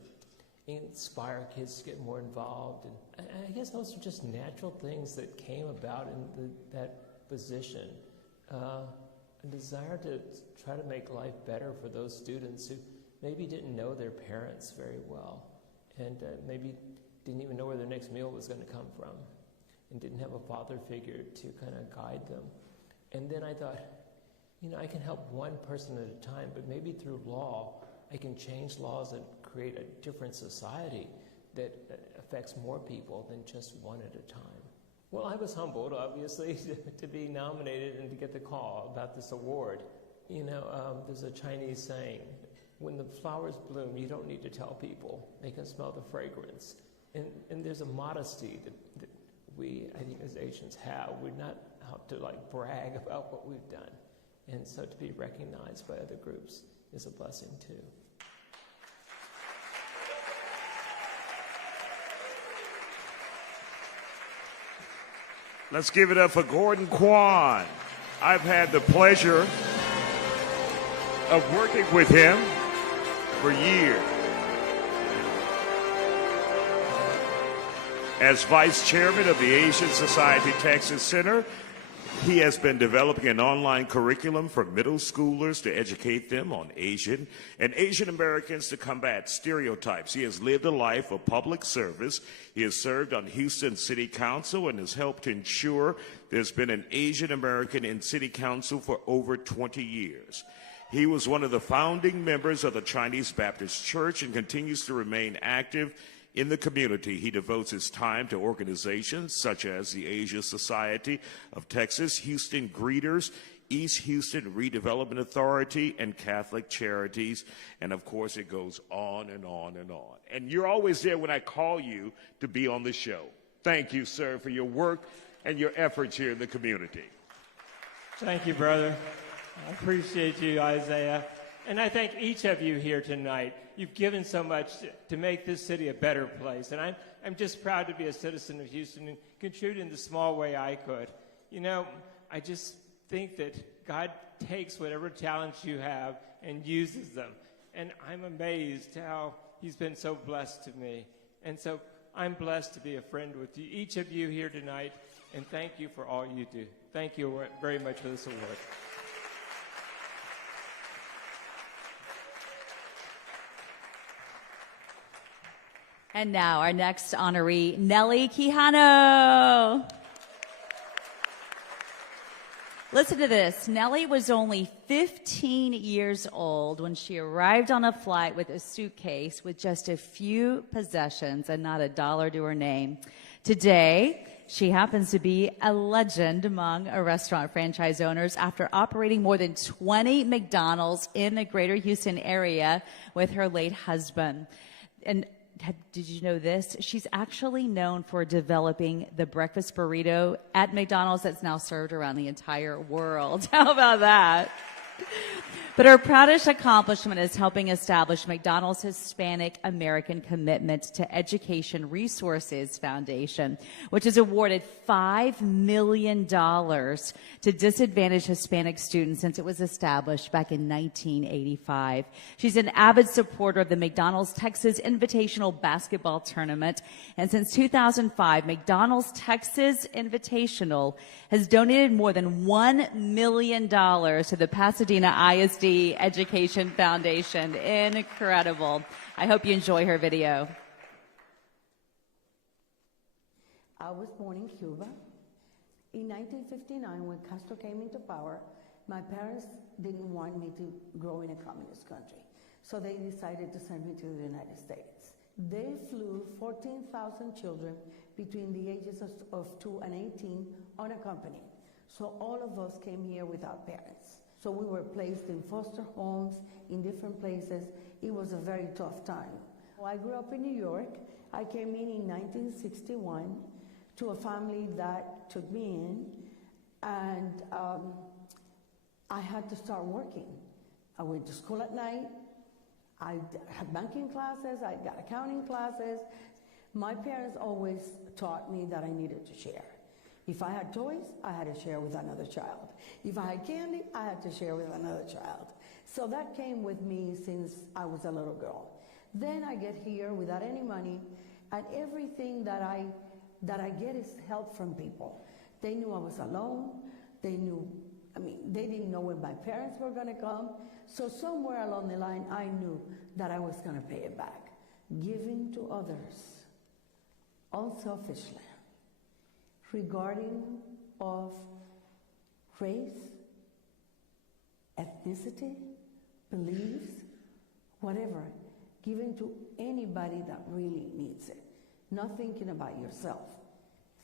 inspire kids to get more involved. And I guess those are just natural things that came about in that position. A desire to try to make life better for those students who maybe didn't know their parents very well, and maybe didn't even know where their next meal was going to come from, and didn't have a father figure to kind of guide them. And then I thought, you know, I can help one person at a time, but maybe through law, I can change laws and create a different society that affects more people than just one at a time. Well, I was humbled, obviously, to be nominated and to get the call about this award. You know, there's a Chinese saying, when the flowers bloom, you don't need to tell people. They can smell the fragrance. And there's a modesty that we, I think, as Asians have. We're not out to, like, brag about what we've done. And so to be recognized by other groups is a blessing, too. Let's give it up for Gordon Kwan. I've had the pleasure of working with him for years. As vice chairman of the Asian Society Texas Center, he has been developing an online curriculum for middle schoolers to educate them on Asian and Asian Americans to combat stereotypes. He has lived a life of public service. He has served on Houston City Council and has helped to ensure there's been an Asian American in City Council for over 20 years. He was one of the founding members of the Chinese Baptist Church and continues to remain active in the community. He devotes his time to organizations such as the Asia Society of Texas, Houston Greeters, East Houston Redevelopment Authority, and Catholic Charities. And of course, it goes on and on and on. And you're always there when I call you to be on the show. Thank you, sir, for your work and your efforts here in the community. Thank you, brother. I appreciate you, Isaiah. And I thank each of you here tonight. You've given so much to make this city a better place. And I'm just proud to be a citizen of Houston and contribute in the small way I could. You know, I just think that God takes whatever talents you have and uses them. And I'm amazed how he's been so blessed to me. And so I'm blessed to be a friend with you, each of you here tonight. And thank you for all you do. Thank you very much for this award. And now our next honoree, Nellie Quijano. Listen to this. Nellie was only 15 years old when she arrived on a flight with a suitcase with just a few possessions and not a dollar to her name. Today, she happens to be a legend among restaurant franchise owners after operating more than 20 McDonald's in the greater Houston area with her late husband. And did you know this? She's actually known for developing the breakfast burrito at McDonald's that's now served around the entire world. How about that? But her proudest accomplishment is helping establish McDonald's Hispanic American Commitment to Education Resources Foundation, which has awarded $5 million to disadvantaged Hispanic students since it was established back in 1985. She's an avid supporter of the McDonald's Texas Invitational Basketball Tournament, and since 2005, McDonald's Texas Invitational has donated more than $1 million to the Pasadena ISD Education Foundation. Incredible. I hope you enjoy her video. I was born in Cuba. In 1959, when Castro came into power, my parents didn't want me to grow in a communist country, so they decided to send me to the United States. They flew 14,000 children between the ages of 2 and 18 unaccompanied. So all of us came here without parents. So we were placed in foster homes, in different places. It was a very tough time. I grew up in New York. I came in 1961 to a family that took me in, and I had to start working. I went to school at night. I had banking classes. I got accounting classes. My parents always taught me that I needed to share. If I had toys, I had to share with another child. If I had candy, I had to share with another child. So that came with me since I was a little girl. Then I get here without any money, and everything that I get is help from people. They knew I was alone. They didn't know when my parents were going to come. So somewhere along the line, I knew that I was going to pay it back. Giving to others, unselfishly, regarding of race, ethnicity, beliefs, whatever, giving to anybody that really needs it. Not thinking about yourself,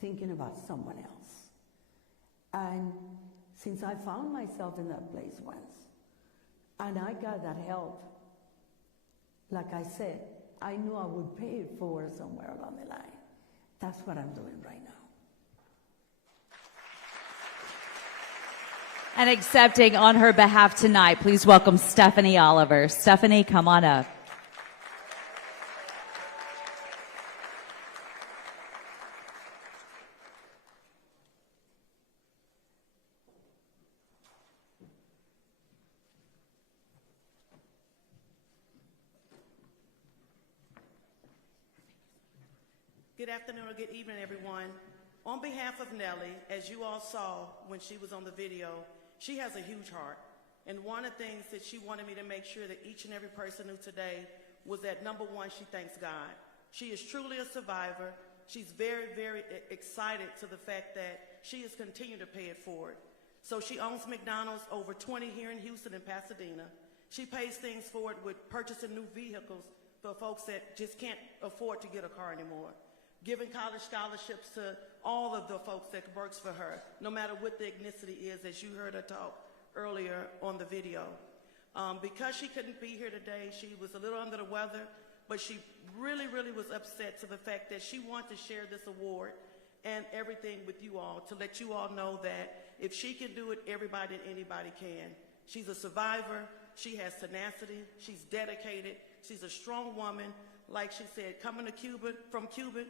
thinking about someone else. And since I found myself in that place once, and I got that help, like I said, I knew I would pay it forward somewhere along the line. That's what I'm doing right now. And accepting on her behalf tonight, please welcome Stephanie Oliver. Stephanie, come on up. Good afternoon or good evening, everyone. On behalf of Nellie, as you all saw when she was on the video, she has a huge heart. And one of the things that she wanted me to make sure that each and every person knew today was that, number one, she thanks God. She is truly a survivor. She's very, very excited to the fact that she has continued to pay it forward. So she owns McDonald's, over 20 here in Houston and Pasadena. She pays things forward with purchasing new vehicles for folks that just can't afford to get a car anymore. Giving college scholarships to all of the folks that works for her, no matter what the ethnicity is, as you heard her talk earlier on the video. Because she couldn't be here today, she was a little under the weather, but she really, really was upset to the fact that she wanted to share this award and everything with you all, to let you all know that if she can do it, everybody and anybody can. She's a survivor. She has tenacity. She's dedicated. She's a strong woman. Like she said, coming to Cuba, from Cuba,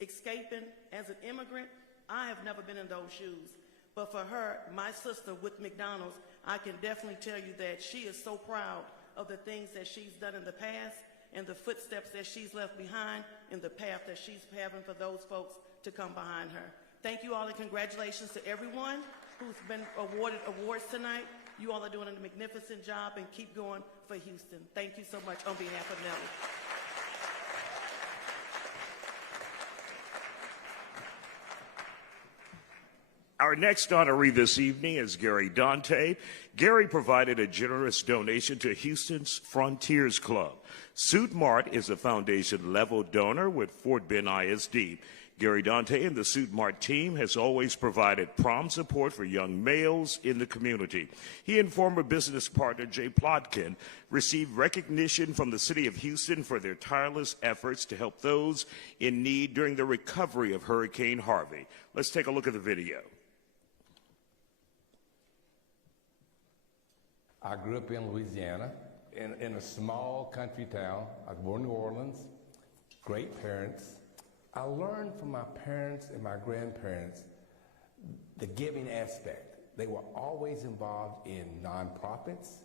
escaping as an immigrant, I have never been in those shoes. But for her, my sister with McDonald's, I can definitely tell you that she is so proud of the things that she's done in the past and the footsteps that she's left behind and the path that she's having for those folks to come behind her. Thank you all and congratulations to everyone who's been awarded awards tonight. You all are doing a magnificent job and keep going for Houston. Thank you so much on behalf of Nellie. Our next honoree this evening is Gary Dante. Gary provided a generous donation to Houston's Frontiers Club. Suit Mart is a foundation-level donor with Fort Bend ISD. Gary Dante and the Suit Mart team has always provided prom support for young males in the community. He and former business partner Jay Plotkin received recognition from the city of Houston for their tireless efforts to help those in need during the recovery of Hurricane Harvey. Let's take a look at the video. I grew up in Louisiana, in a small country town. I was born in New Orleans, great parents. I learned from my parents and my grandparents the giving aspect. They were always involved in nonprofits,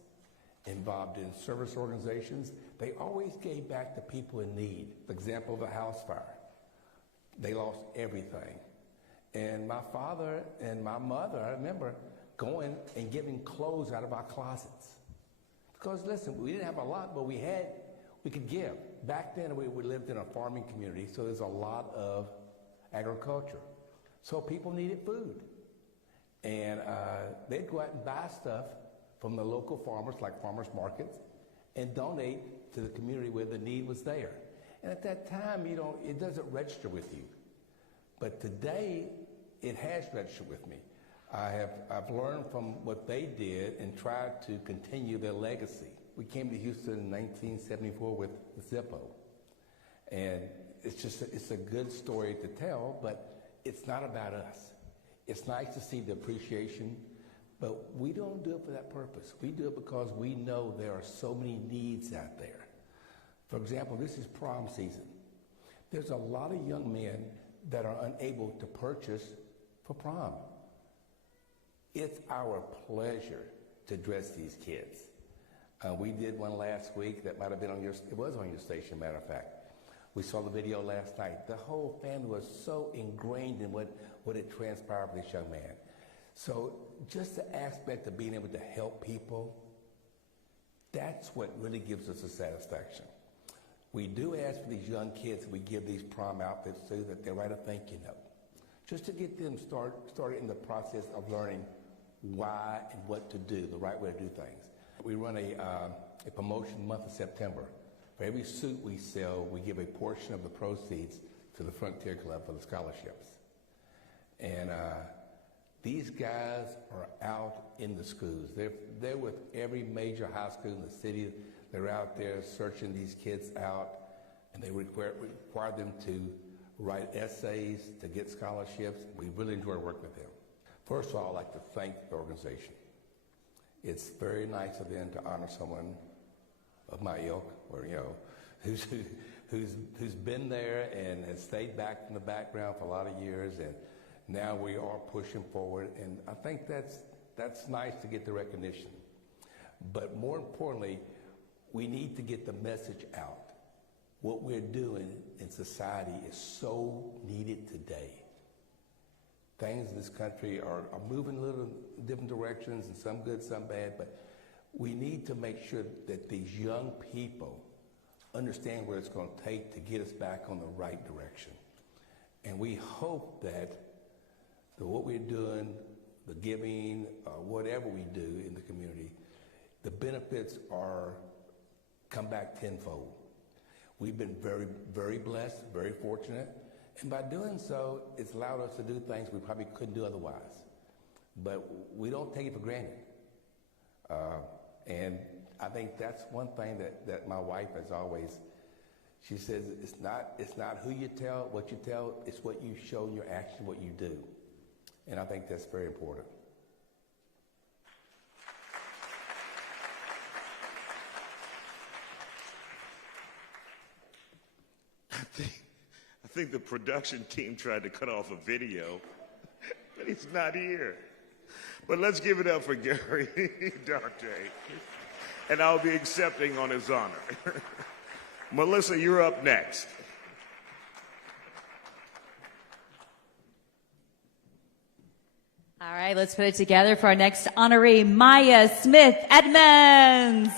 involved in service organizations. They always gave back to people in need. The example of a house fire. They lost everything. And my father and my mother, I remember, going and giving clothes out of our closets. Because listen, we didn't have a lot, but we could give. Back then we lived in a farming community, so there's a lot of agriculture. So people needed food. And they'd go out and buy stuff from the local farmers, like farmers markets, and donate to the community where the need was there. And at that time, it doesn't register with you. But today, it has registered with me. I've learned from what they did and tried to continue their legacy. We came to Houston in 1974 with Zippo. And it's a good story to tell, but it's not about us. It's nice to see the appreciation, but we don't do it for that purpose. We do it because we know there are so many needs out there. For example, this is prom season. There's a lot of young men that are unable to purchase for prom. It's our pleasure to dress these kids. We did one last week that might have been it was on your station, matter of fact. We saw the video last night. The whole family was so ingrained in what had transpired with this young man. So just the aspect of being able to help people, that's what really gives us a satisfaction. We do ask for these young kids that we give these prom outfits to, that they write a thank you note, just to get them started in the process of learning why and what to do, the right way to do things. We run a promotion month of September. For every suit we sell, we give a portion of the proceeds to the Frontier Club for the scholarships. And these guys are out in the schools. They're with every major high school in the city. They're out there searching these kids out, and they require them to write essays to get scholarships. We really enjoy working with them. First of all, I'd like to thank the organization. It's very nice of them to honor someone of my ilk, or who's been there and has stayed back in the background for a lot of years, and now we are pushing forward. And I think that's nice to get the recognition. But more importantly, we need to get the message out. What we're doing in society is so needed today. Things in this country are moving a little different directions, and some good, some bad, but we need to make sure that these young people understand what it's going to take to get us back on the right direction. And we hope that what we're doing, the giving, whatever we do in the community, the benefits come back tenfold. We've been very, very blessed, very fortunate. And by doing so, it's allowed us to do things we probably couldn't do otherwise. But we don't take it for granted. And I think that's one thing that my wife has always, she says, it's not who you tell, what you tell, it's what you show in your action, what you do. And I think that's very important. think the production team tried to cut off a video, but he's not here. But let's give it up for Gary Darte. And I'll be accepting on his honor. Melissa, you're up next. All right, let's put it together for our next honoree, Maya Smith Edmonds.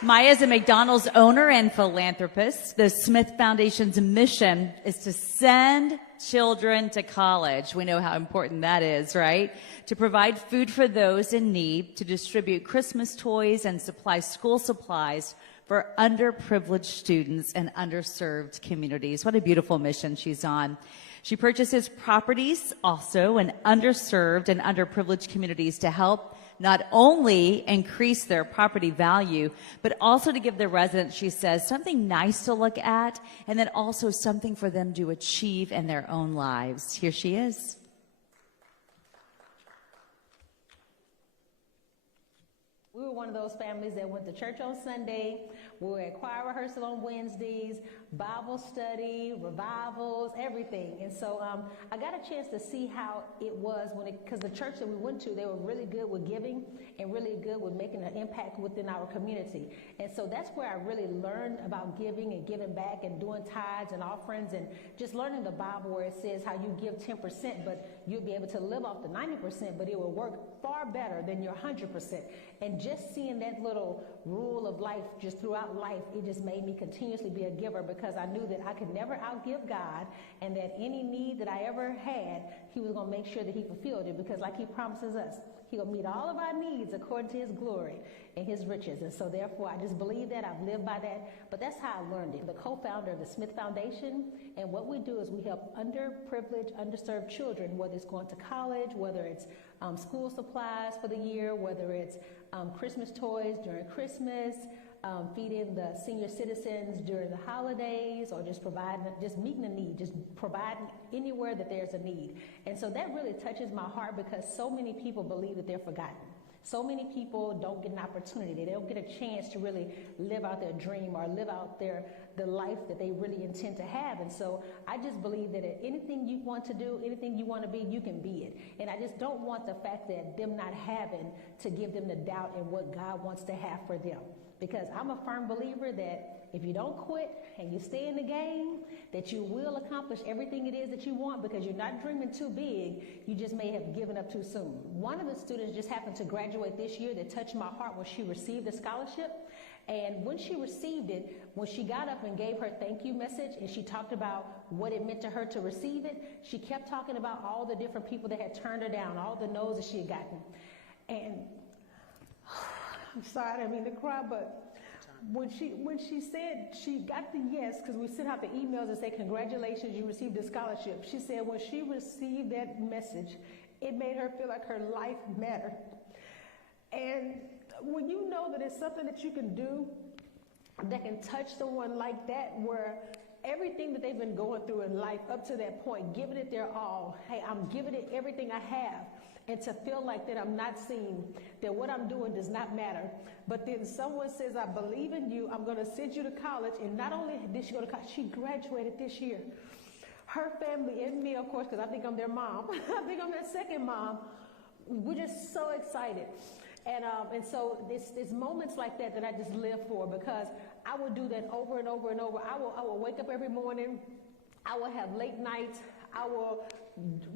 Maya is a McDonald's owner and philanthropist. The Smith Foundation's mission is to send children to college. We know how important that is, right? To provide food for those in need, to distribute Christmas toys and supply school supplies for underprivileged students and underserved communities. What a beautiful mission she's on. She purchases properties also in underserved and underprivileged communities to help not only increase their property value, but also to give the residents, she says, something nice to look at, and then also something for them to achieve in their own lives. Here she is. We were one of those families that went to church on Sunday. We were at choir rehearsal on Wednesdays, Bible study, revivals, everything. And so I got a chance to see how it was because the church that we went to, they were really good with giving and really good with making an impact within our community. And so that's where I really learned about giving and giving back and doing tithes and offerings and just learning the Bible where it says how you give 10%, but you'll be able to live off the 90%, but it will work far better than your 100%. And just seeing that little rule of life just throughout life, it just made me continuously be a giver because I knew that I could never outgive God and that any need that I ever had, he was going to make sure that he fulfilled it because like he promises us, he'll meet all of our needs according to his glory and his riches. And so therefore, I just believe that. I've lived by that. But that's how I learned it. The co-founder of the Smith Foundation. And what we do is we help underprivileged, underserved children, whether it's going to college, whether it's school supplies for the year, whether it's Christmas toys during Christmas, feeding the senior citizens during the holidays, or just meeting a need, just providing anywhere that there's a need. And so that really touches my heart because so many people believe that they're forgotten. So many people don't get an opportunity. They don't get a chance to really live out their dream or live out the life that they really intend to have. And so I just believe that anything you want to do, anything you want to be, you can be it. And I just don't want the fact that them not having to give them the doubt in what God wants to have for them. Because I'm a firm believer that if you don't quit and you stay in the game, that you will accomplish everything it is that you want because you're not dreaming too big. You just may have given up too soon. One of the students just happened to graduate this year that touched my heart when she received the scholarship. And when she received it, when she got up and gave her thank you message and she talked about what it meant to her to receive it, she kept talking about all the different people that had turned her down, all the no's that she had gotten. And I'm sorry, I didn't mean to cry, but when she said she got the yes, because we sent out the emails and say, congratulations, you received a scholarship. She said when she received that message, it made her feel like her life mattered. And when you know that it's something that you can do that can touch someone like that, where everything that they've been going through in life up to that point, giving it their all, hey, I'm giving it everything I have, and to feel like that I'm not seen, that what I'm doing does not matter. But then someone says, I believe in you, I'm going to send you to college. And not only did she go to college, she graduated this year. Her family and me, of course, because I think I'm their mom. I think I'm their second mom. We're just so excited. And so it's moments like that that I just live for, because I will do that over and over and over. I will wake up every morning. I will have late nights. I will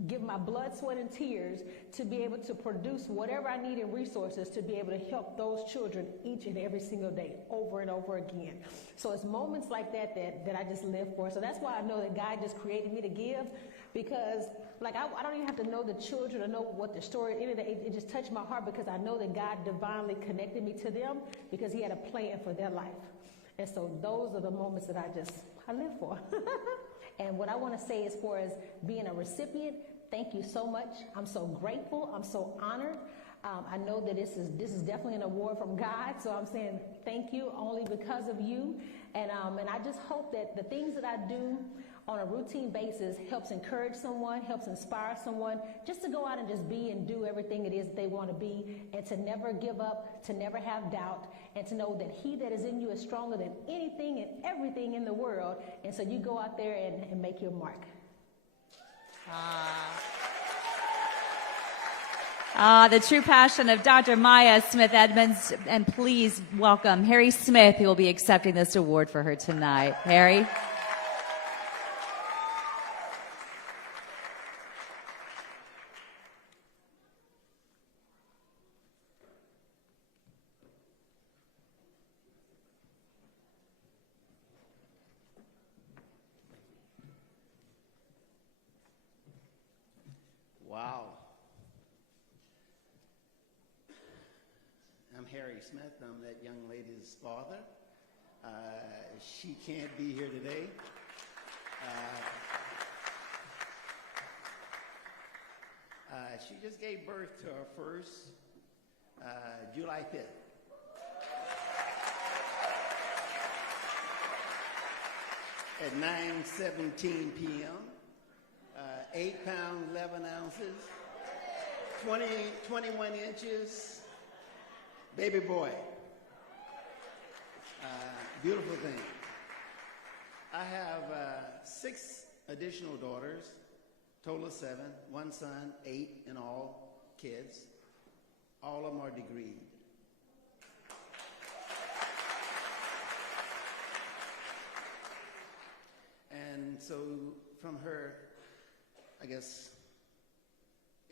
give my blood, sweat, and tears to be able to produce whatever I need in resources to be able to help those children each and every single day, over and over again. So it's moments like that I just live for. So that's why I know that God just created me to give, because like I don't even have to know the children or know what their story is. It just touched my heart because I know that God divinely connected me to them because he had a plan for their life. And so those are the moments that I live for. And what I want to say as far as being a recipient, thank you so much. I'm so grateful. I'm so honored. I know that this is definitely an award from God. So I'm saying thank you only because of you. And I just hope that the things that I do on a routine basis helps encourage someone, helps inspire someone just to go out and just be and do everything it is that they want to be, and to never give up, to never have doubt, and to know that he that is in you is stronger than anything and everything in the world. And so you go out there and make your mark. The true passion of Dr. Maya Smith Edmonds. And please welcome Harry Smith, who will be accepting this award for her tonight. Harry. Wow. I'm Harry Smith. I'm that young lady's father. She can't be here today. She just gave birth to our first July 5th. At 9:17 p.m. 8 pounds, 11 ounces, 21 inches, baby boy. Beautiful thing. I have 6 additional daughters, total of 7, 1 son, 8 in all kids. All of them are degreed. And so from her, I guess,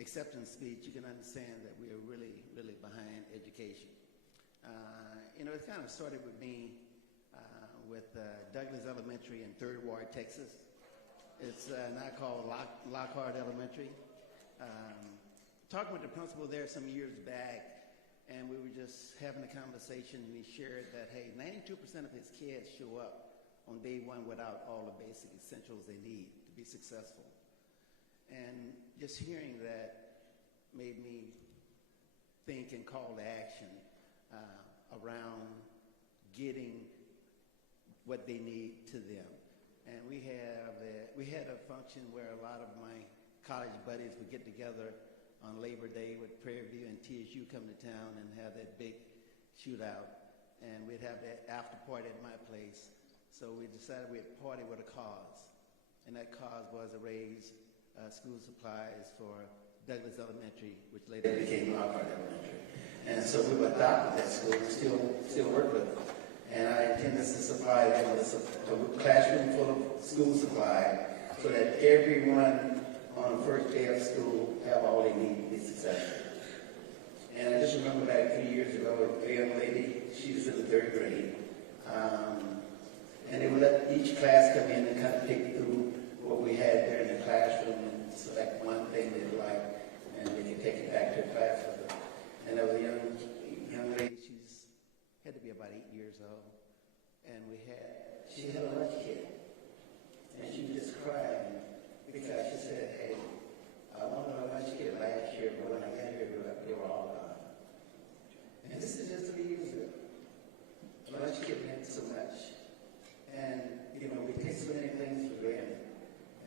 acceptance speech, you can understand that we are really, really behind education. It kind of started with me with Douglas Elementary in 3rd Ward, Texas. It's now called Lockhart Elementary. Talking with the principal there some years back, and we were just having a conversation, and he shared that, hey, 92% of his kids show up on day 1 without all the basic essentials they need to be successful. And just hearing that made me think and call to action around getting what they need to them. And we had a function where a lot of my college buddies would get together on Labor Day with Prairie View and TSU come to town and have that big shootout. And we'd have that after party at my place. So we decided we'd party with a cause. And that cause was to raise school supplies for Douglas Elementary, which later became Lockhart Elementary. And so we adopted that school and still work with them. And I intended to supply them with a classroom full of school supply so that everyone on the first day of school have all they need to be successful. And I just remember back 3 years ago, a young lady, she was in the 3rd grade, and they would let each class come in and kind of take through what we had there in the classroom and select one thing they liked, and they could take it back to the class with them. And there was a young lady, she had to be about 8 years old, and she had a lunch kit, and she was just crying because she said, hey, I wanted a lunch kit last year, but when I got here, they were all gone. And this is just 3 years ago. The lunch kit meant so much. And, we take so many things for granted.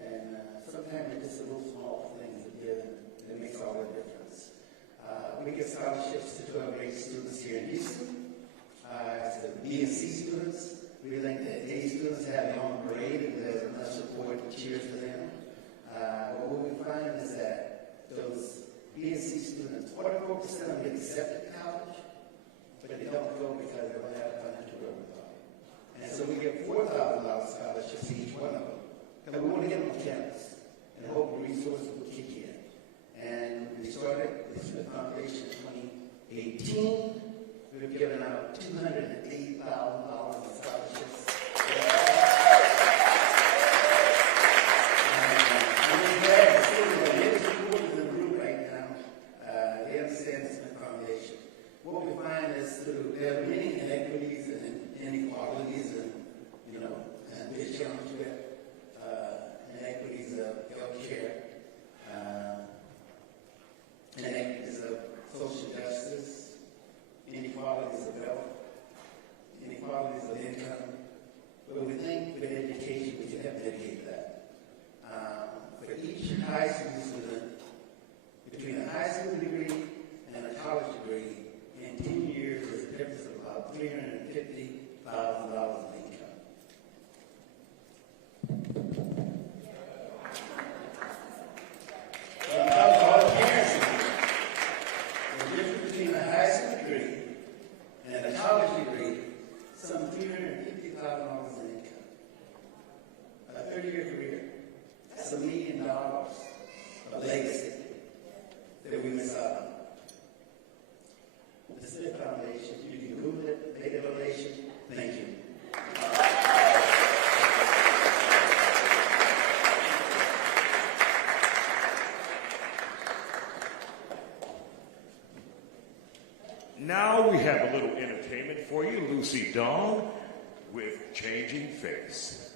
And sometimes it's just the little small things that makes all the difference. We get scholarships to 12th grade students here in Houston. It's the B and C students. We think that A students have their own grade and there's enough support and cheers for them. But what we find is that those B and C students, 44% of them get accepted to college, but they don't go because they don't have financial wherewithal. And so we give $4,000 scholarships to each one of them. Because we want to get them on campus and hope the resources will kick in. And we started the Smith Foundation in 2018. We've given out $280,000 in scholarships. And we have the many supporters in the room right now. They understand the Smith Foundation. What we find is through there are many inequities and inequalities and we're challenged with inequities of health care, inequities of social justice, inequalities of wealth, inequalities Now we have a little entertainment for you. Lucy Dong with Changing Face.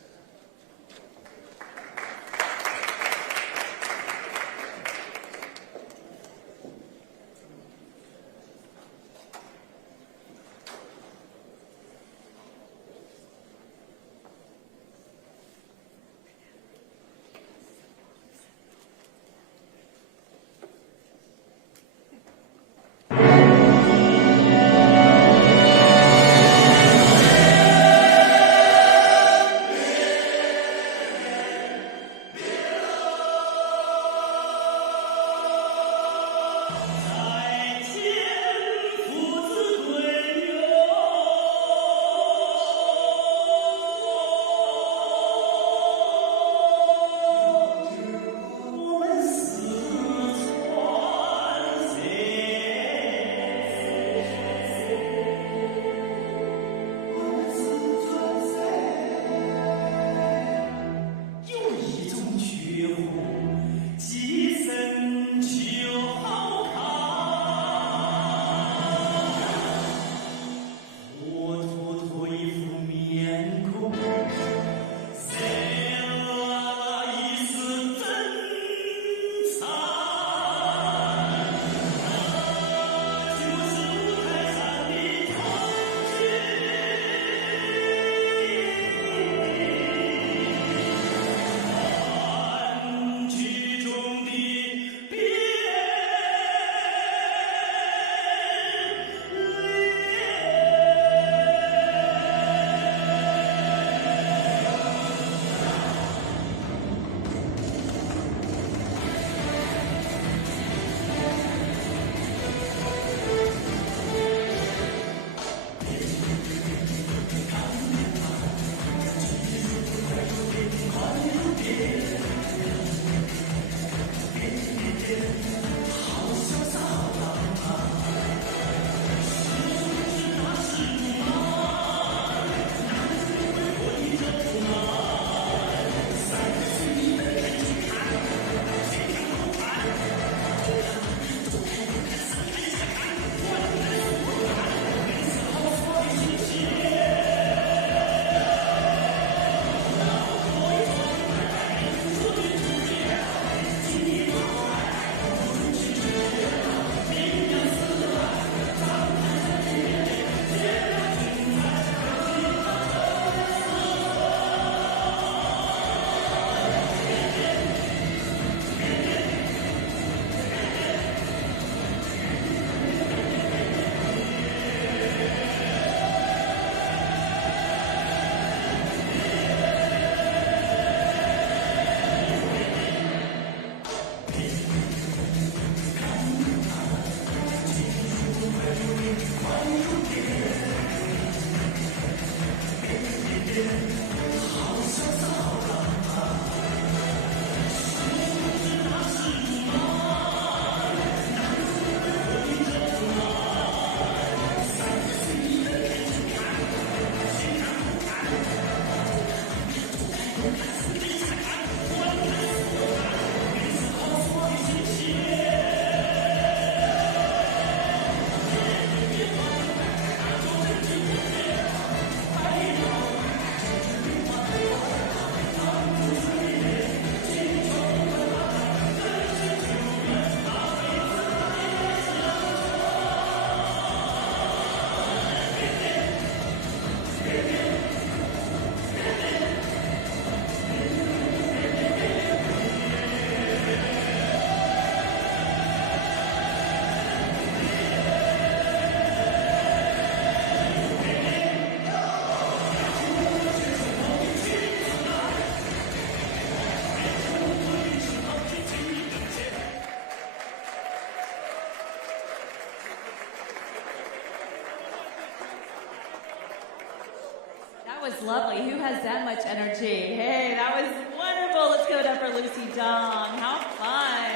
Was lovely. Who has that much energy? Hey, that was wonderful. Let's give it up for Lucy Dong. How fun.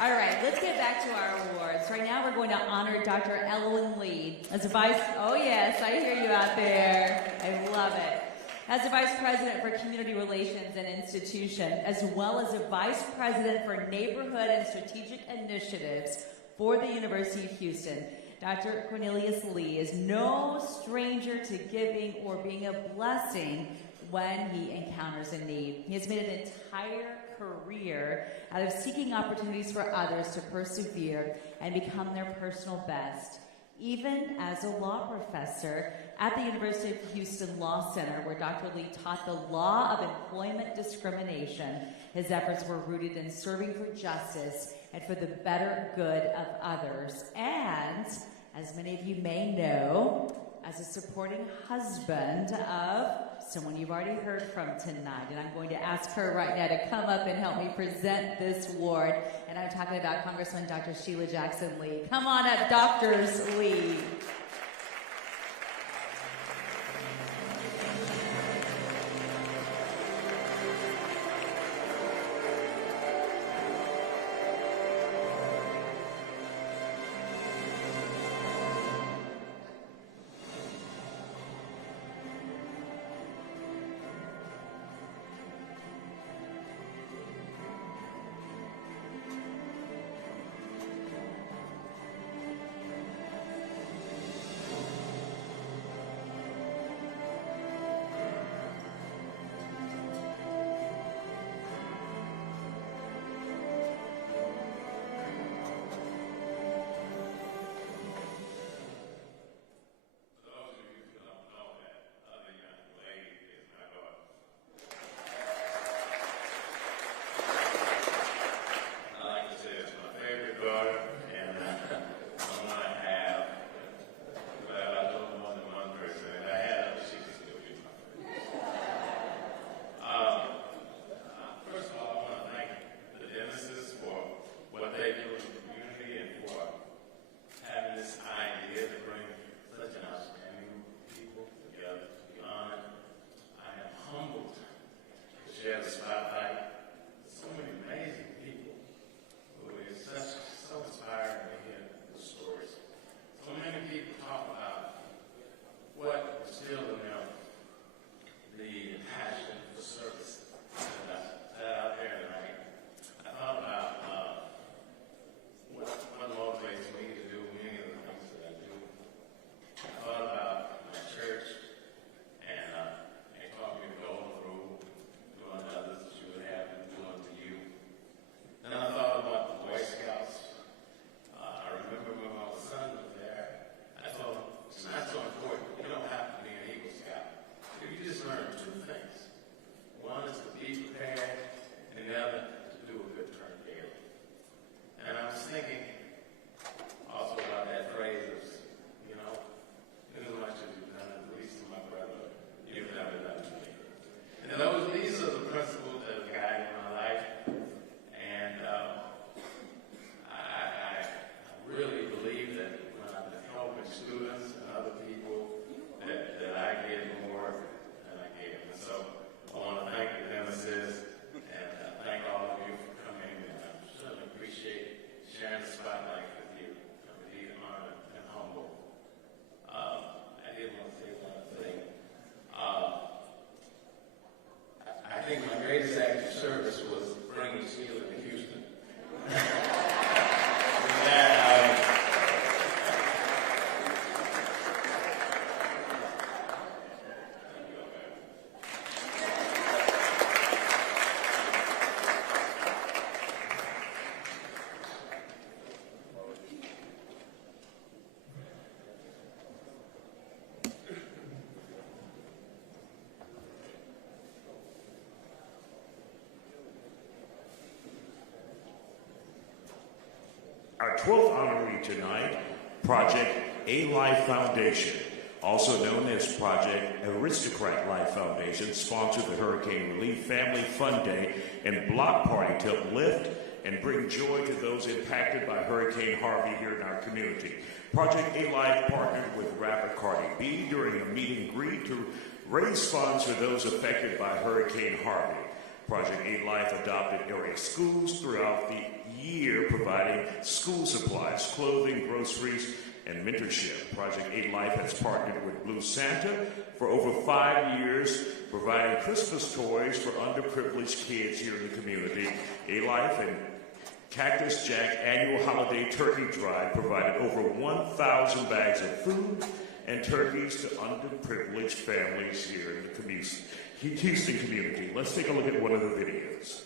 All right, let's get back to our awards. Right now, we're going to honor Dr. Ellen Lee as a vice. Oh, yes, I hear you out there. I love it. As a vice president for community relations and institution, as well as a vice president for neighborhood and strategic initiatives for the University of Houston. Dr. Cornelius Lee is no stranger to giving or being a blessing when he encounters a need. He has made an entire career out of seeking opportunities for others to persevere and become their personal best. Even as a law professor at the University of Houston Law Center, where Dr. Lee taught the law of employment discrimination, his efforts were rooted in serving for justice and for the better good of others. And, as many of you may know, as a supporting husband of someone you've already heard from tonight. And I'm going to ask her right now to come up and help me present this award. And I'm talking about Congressman Dr. Sheila Jackson Lee. Come on up, Drs. Lee. Our 12th honoree tonight, Project A Life Foundation, also known as Project Aristocrat Life Foundation, sponsored the Hurricane Relief Family Fun Day and Block Party to uplift and bring joy to those impacted by Hurricane Harvey here in our community. Project A Life partnered with rapper Cardi B during a meet and greet to raise funds for those affected by Hurricane Harvey. Project A Life adopted area schools throughout the year, providing school supplies, clothing, groceries, and mentorship. Project A Life has partnered with Blue Santa for over 5 years, providing Christmas toys for underprivileged kids here in the community. A Life and Cactus Jack annual holiday turkey drive provided over 1,000 bags of food and turkeys to underprivileged families here in the Houston community. Let's take a look at one of the videos.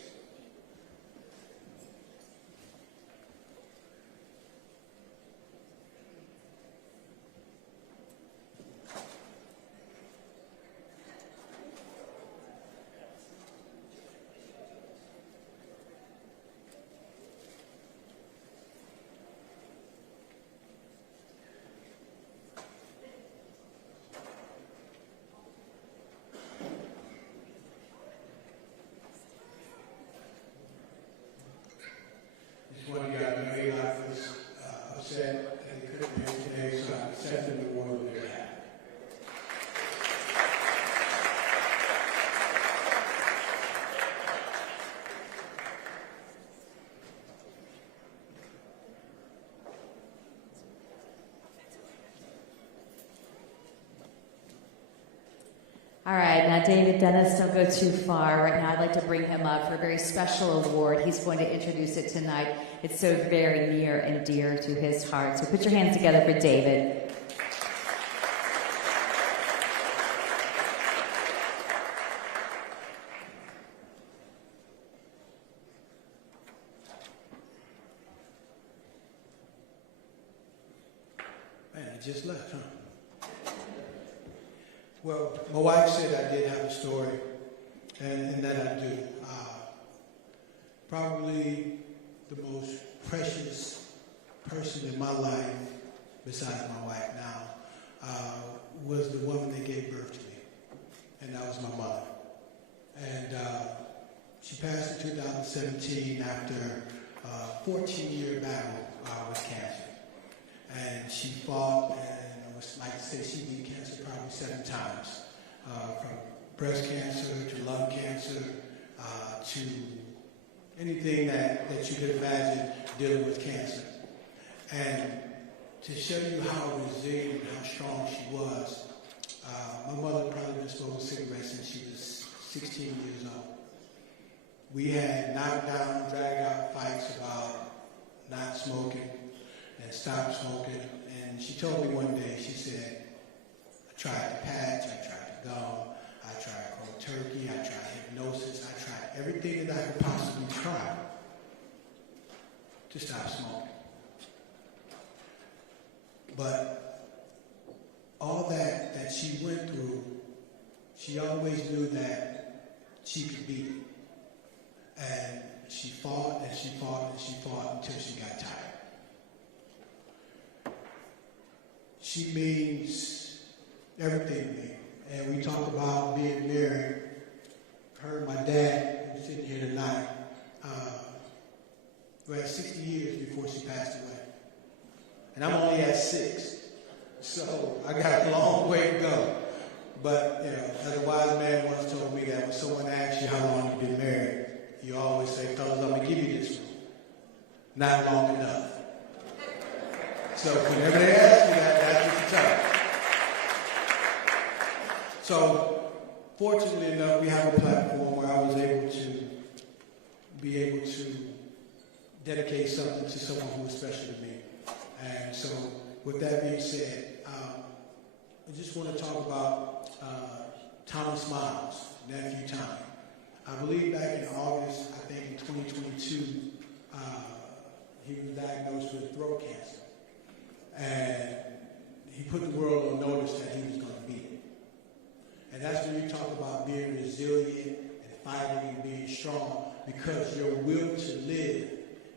One of the married life was upset that he couldn't make today, so I sent him the award on their behalf. All right, now David Dennis, don't go too far. Right now I'd like to bring him up for a very special award. He's going to introduce it tonight. It's so very near and dear to his heart. So put your hands together for David. Man, I just left, huh? Well, my wife said I did have a story, and that I do. Probably the most precious person in my life, besides my wife now, was the woman that gave birth to me, and that was my mother. And she passed in 2017 after a 14-year battle with cancer. And she fought, and I would like to say she beat cancer probably 7 times, from breast cancer to lung cancer to anything that you could imagine dealing with cancer. And to show you how resilient and how strong she was, my mother probably been smoking cigarettes since she was 16 years old. We had knockdown, dragged out fights about not smoking and stop smoking. And she told me one day, she said, I tried the patch, I tried the gum, I tried cold turkey, I tried hypnosis, I tried everything that I could possibly try to stop smoking. But all that she went through, she always knew that she could beat it. And she fought and she fought and she fought until she got tired. She means everything to me. And we talk about being married. Her and my dad, who's sitting here tonight, we're at 60 years before she passed away. And I'm only at 6. So I got a long way to go. But, you know, as a wise man once told me that when someone asks you how long you've been married, you always say, fellas, I'm going to give you this one. Not long enough. So whenever they ask you that, that's what you tell them. So fortunately enough, we have a platform where I was able to dedicate something to someone who was special to me. And so with that being said, I just want to talk about Thomas Miles, nephew Tommy. I believe back in August, I think in 2022, he was diagnosed with throat cancer. And he put the world on notice that he was going to beat it. And that's when you talk about being resilient and fighting and being strong, because your will to live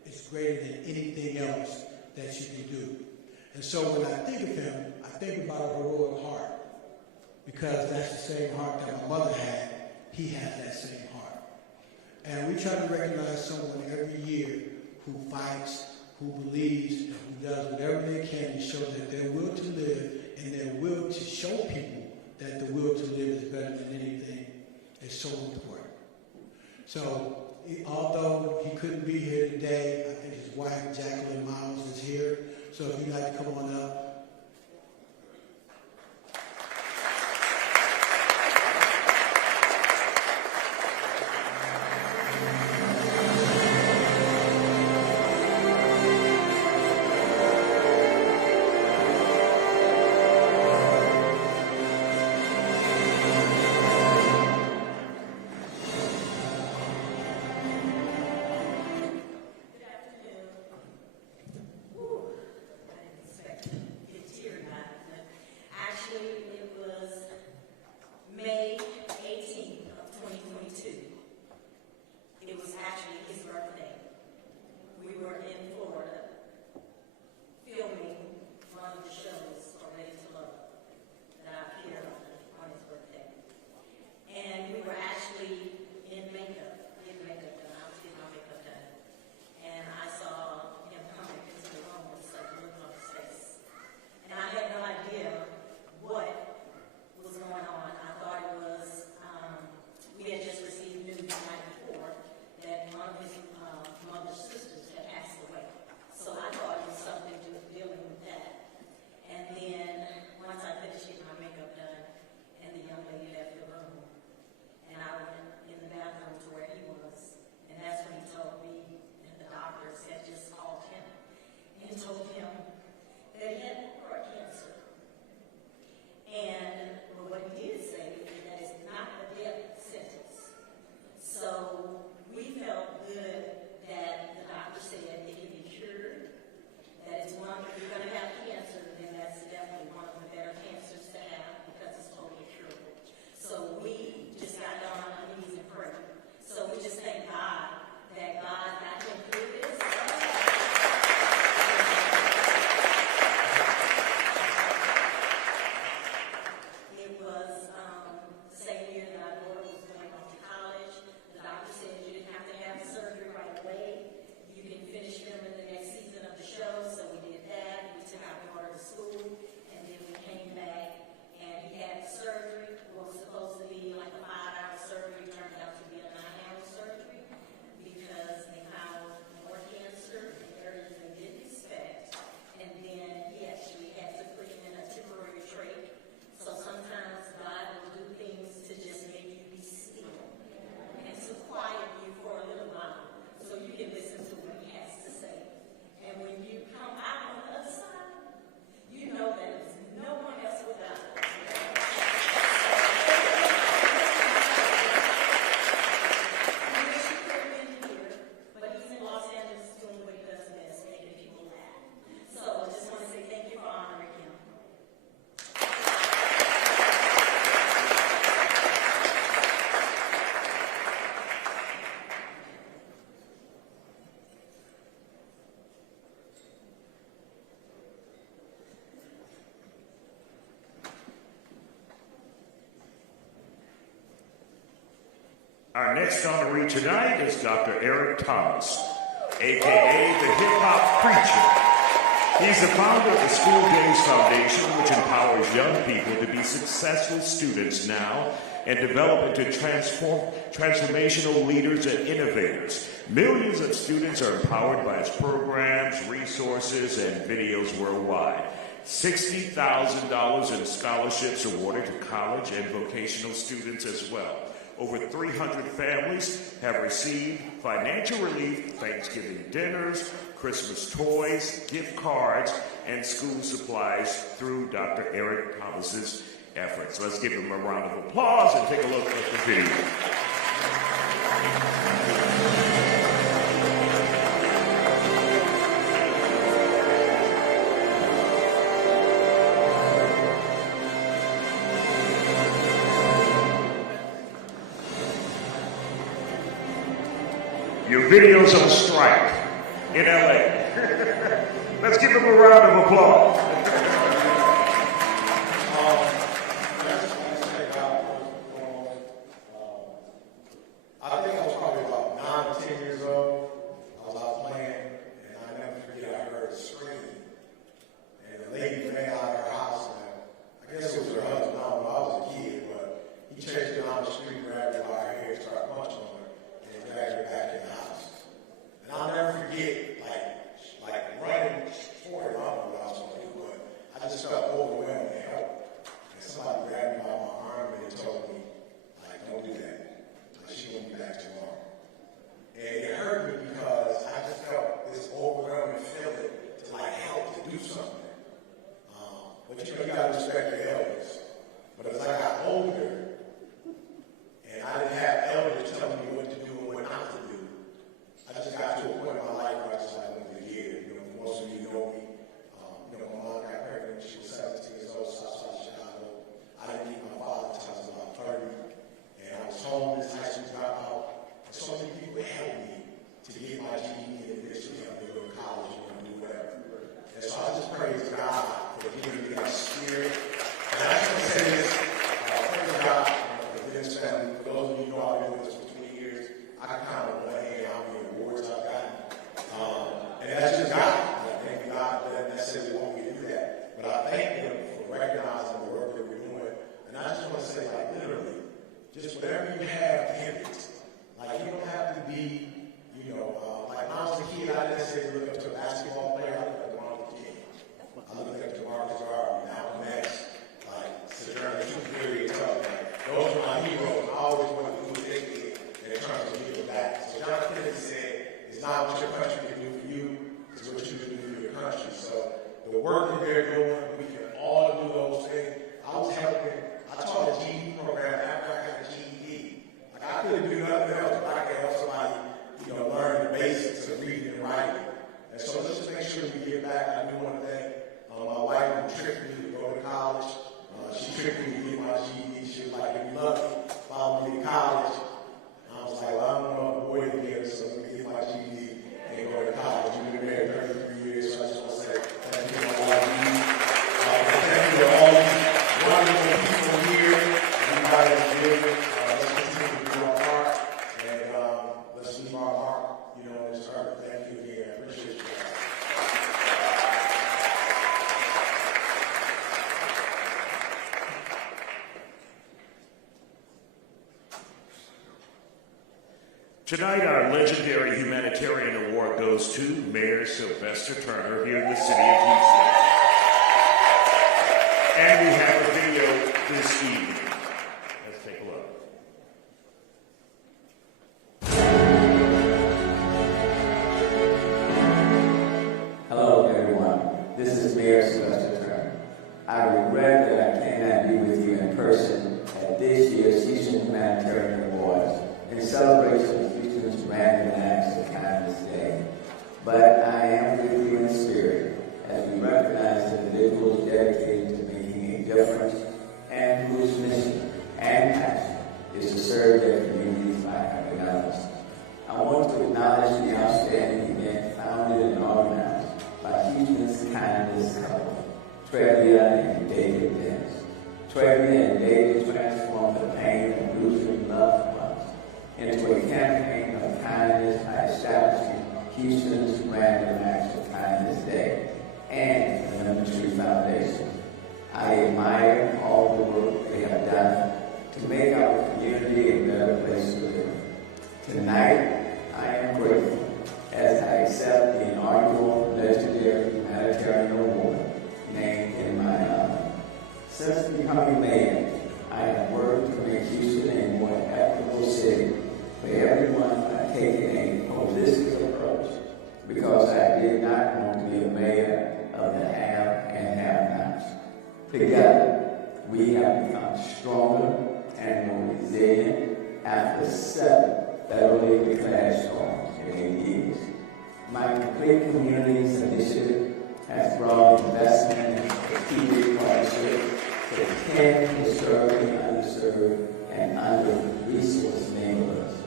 is greater than anything else that you can do. And so when I think of him, I think about a heroic heart, because that's the same heart that my mother had. He has that same heart. And we try to recognize someone every year who fights, who believes, and who does whatever they can to show that their will to live and their will to show people that the will to live is better than anything is so important. So although he couldn't be here today, I think his wife, Jacqueline Miles, is here. So if you'd like to come on up. Our next honoree tonight is Dr. Eric Thomas, a.k.a. the hip-hop preacher. He's the founder of the School Days Foundation, which empowers young people to be successful students now and develop into transformational leaders and innovators. Millions of students are empowered by his programs, resources, and videos worldwide. $60,000 in scholarships awarded to college and vocational students as well. Over 300 families have received financial relief, Thanksgiving dinners, Christmas toys, gift cards, and school supplies through Dr. Eric Thomas's efforts. Let's give him a round of applause and take a look at the video. Your video's on strike in LA. Let's give him a round of applause. I think I was probably about 9 or 10 years old. I was out playing, and I never forget, I heard a scream. And the lady ran out of her house, and I guess it was her husband. I don't know, I was a kid, but he chased her down the street, grabbed her by her hair, started punching her, and dragged her back in the house. And I'll never forget, like running toward her. I don't know what I was going to do, but I just felt overwhelmed and help. And somebody grabbed me by my arm and told me, like, don't do that. She won't be back tomorrow. And it hurt me because I just felt this overwhelming feeling to like help to do something. But you know, you gotta respect your elders. But as I got older, and I didn't have elders telling me what to do and what not to do, I just got to a point in my life where I just like wanted to give. You know, most of you know me. You know, my mom got pregnant when she was 17 years old, Southside Chicago. I didn't meet my father until I was about 30. And I was homeless, high school dropout, and so many people helped me to get my GED and eventually help me go to college or do whatever. And so I just praise God for giving me that spirit. And I just want to say this, praise God for this family. For those of you who know I've been with us for 20 years, I can count on one hand how many awards I've gotten. And that's just God. I thank God that necessarily want me to do that. But I thank Him for recognizing the work that we're doing. And I just want to say, like, literally, just whatever you have, give it. Like, you don't have to be, you know, like when I was a kid, I didn't necessarily look up to a basketball player. I looked up to Martin Luther King. I looked up to Marcus Garvey, Malcolm X, like, Sojourner Truth, very tough. Like, those were my heroes. I always wanted to do what they did in terms of giving back. So John Kennedy said, it's not what your country can do for you, it's what you can do for your country. So the work that they're doing, we can all do those things. I was helping. I taught a GED program after I got a GED. Like, I couldn't do nothing else, but I could help somebody, you know, learn the basics of reading and writing. And so let's just make sure we give back. I do want to thank my wife who tricked me to go to college. She tricked me to get my GED. She was like, if you love me, follow me to college. I was like, well, I don't know a boy to get, so let me get my GED and go to college. We've been married 33 years, so I just want to say thank you to my wife. Thank you to all these wonderful people here. Everybody is here. Let's continue to do our part, and let's leave our mark, you know, on this earth. Thank you again. I appreciate you guys. Tonight, our legendary humanitarian award goes to Mayor Sylvester Turner here in the city of Houston. And we have a video this evening. Let's take a look. Hello, everyone. This is Mayor Sylvester Turner. I regret that I cannot be with you in person at this year's Houston Humanitarian Awards in celebration of Houston's Random Acts of Kindness Day. But I am with you in spirit as we recognize individuals dedicated to making a difference and whose mission and passion is to serve their communities by helping others. I want to acknowledge the outstanding event founded and organized by Houston's kindness couple, Trevia and David Dennis. Trevia and David transformed the pain of losing loved ones into a campaign of kindness by establishing Houston's Random Acts of Kindness Day and the Lemon Tree Foundation. I admire all the work they have done to make our community a better place to live. Tonight, I am grateful as I accept the inaugural Legendary Humanitarian Award named in my honor. Since becoming mayor, I have worked to make Houston a more equitable city for everyone by taking a holistic approach because I did not want to be a mayor of the have and have-nots. Together, we have become stronger and more resilient after 7 federally declared storms in 8 years. My Complete Communities initiative has brought investment and strategic partnership to 10 historically underserved and under-resourced neighborhoods,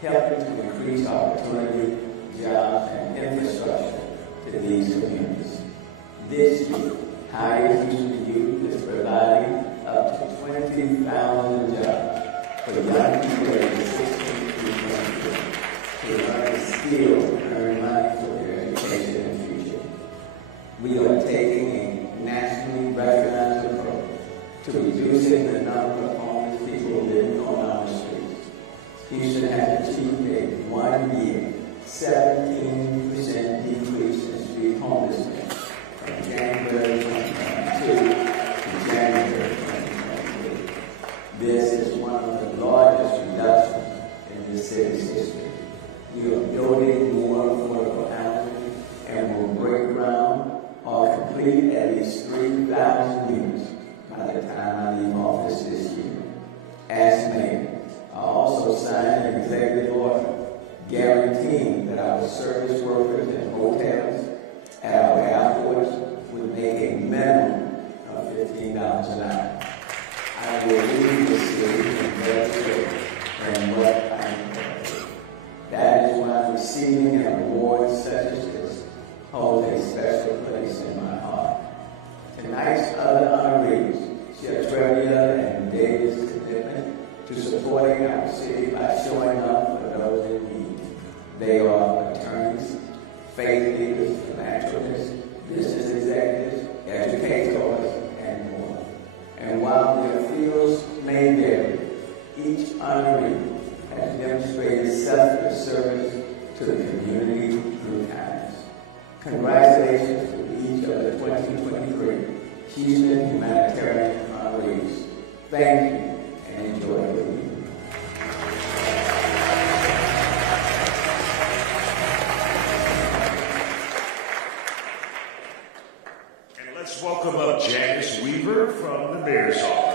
helping to increase opportunity, jobs, and infrastructure to these communities. This year, Higher Houston Youth is providing up to 20,000 jobs for young people aged 16 through 23 to learn skills and earn money for their education and future. We are taking a nationally recognized approach to reducing the number of homeless people living on our streets. Houston has achieved a 1-year, 17% decrease in street homelessness from January 2022 to January 2023. This is one of the largest reductions in the city's history. We are building more affordable housing and will break ground or complete at least 3,000 units by the time I leave office this year. As mayor, I also signed an executive order guaranteeing that our service workers in hotels at our airports would make a minimum of $15 an hour. I will leave the city in better shape than what I inherited. That is why receiving an award such as this holds a special place in my heart. Tonight's other honorees share Trevia and David's commitment to supporting our city by showing up for those in need. They are attorneys, faith leaders, philanthropists, business executives, educators, and more. And while their fields may vary, each honoree has demonstrated selfless service to the community through kindness. Congratulations to each of the 2023 Houston Humanitarian honorees. Thank you and enjoy the evening. And let's welcome up Janice Weaver from the Mayor's Office.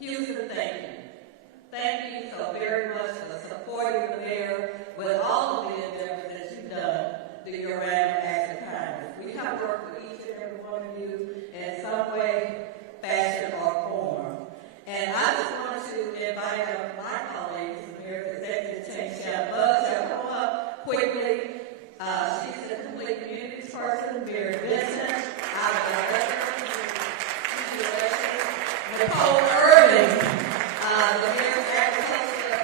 Houston, thank you. Thank you so very much for supporting the mayor with all of the endeavors that you've done through your random acts of kindness. We have worked with each and every one of you in some way, fashion, or form. And I just wanted to invite my colleagues, the mayor's executive team, Chef Buzz, to come up quickly. She's the Complete Communities person, Mary Vincent, Nicole Irving, the mayor's agriculture,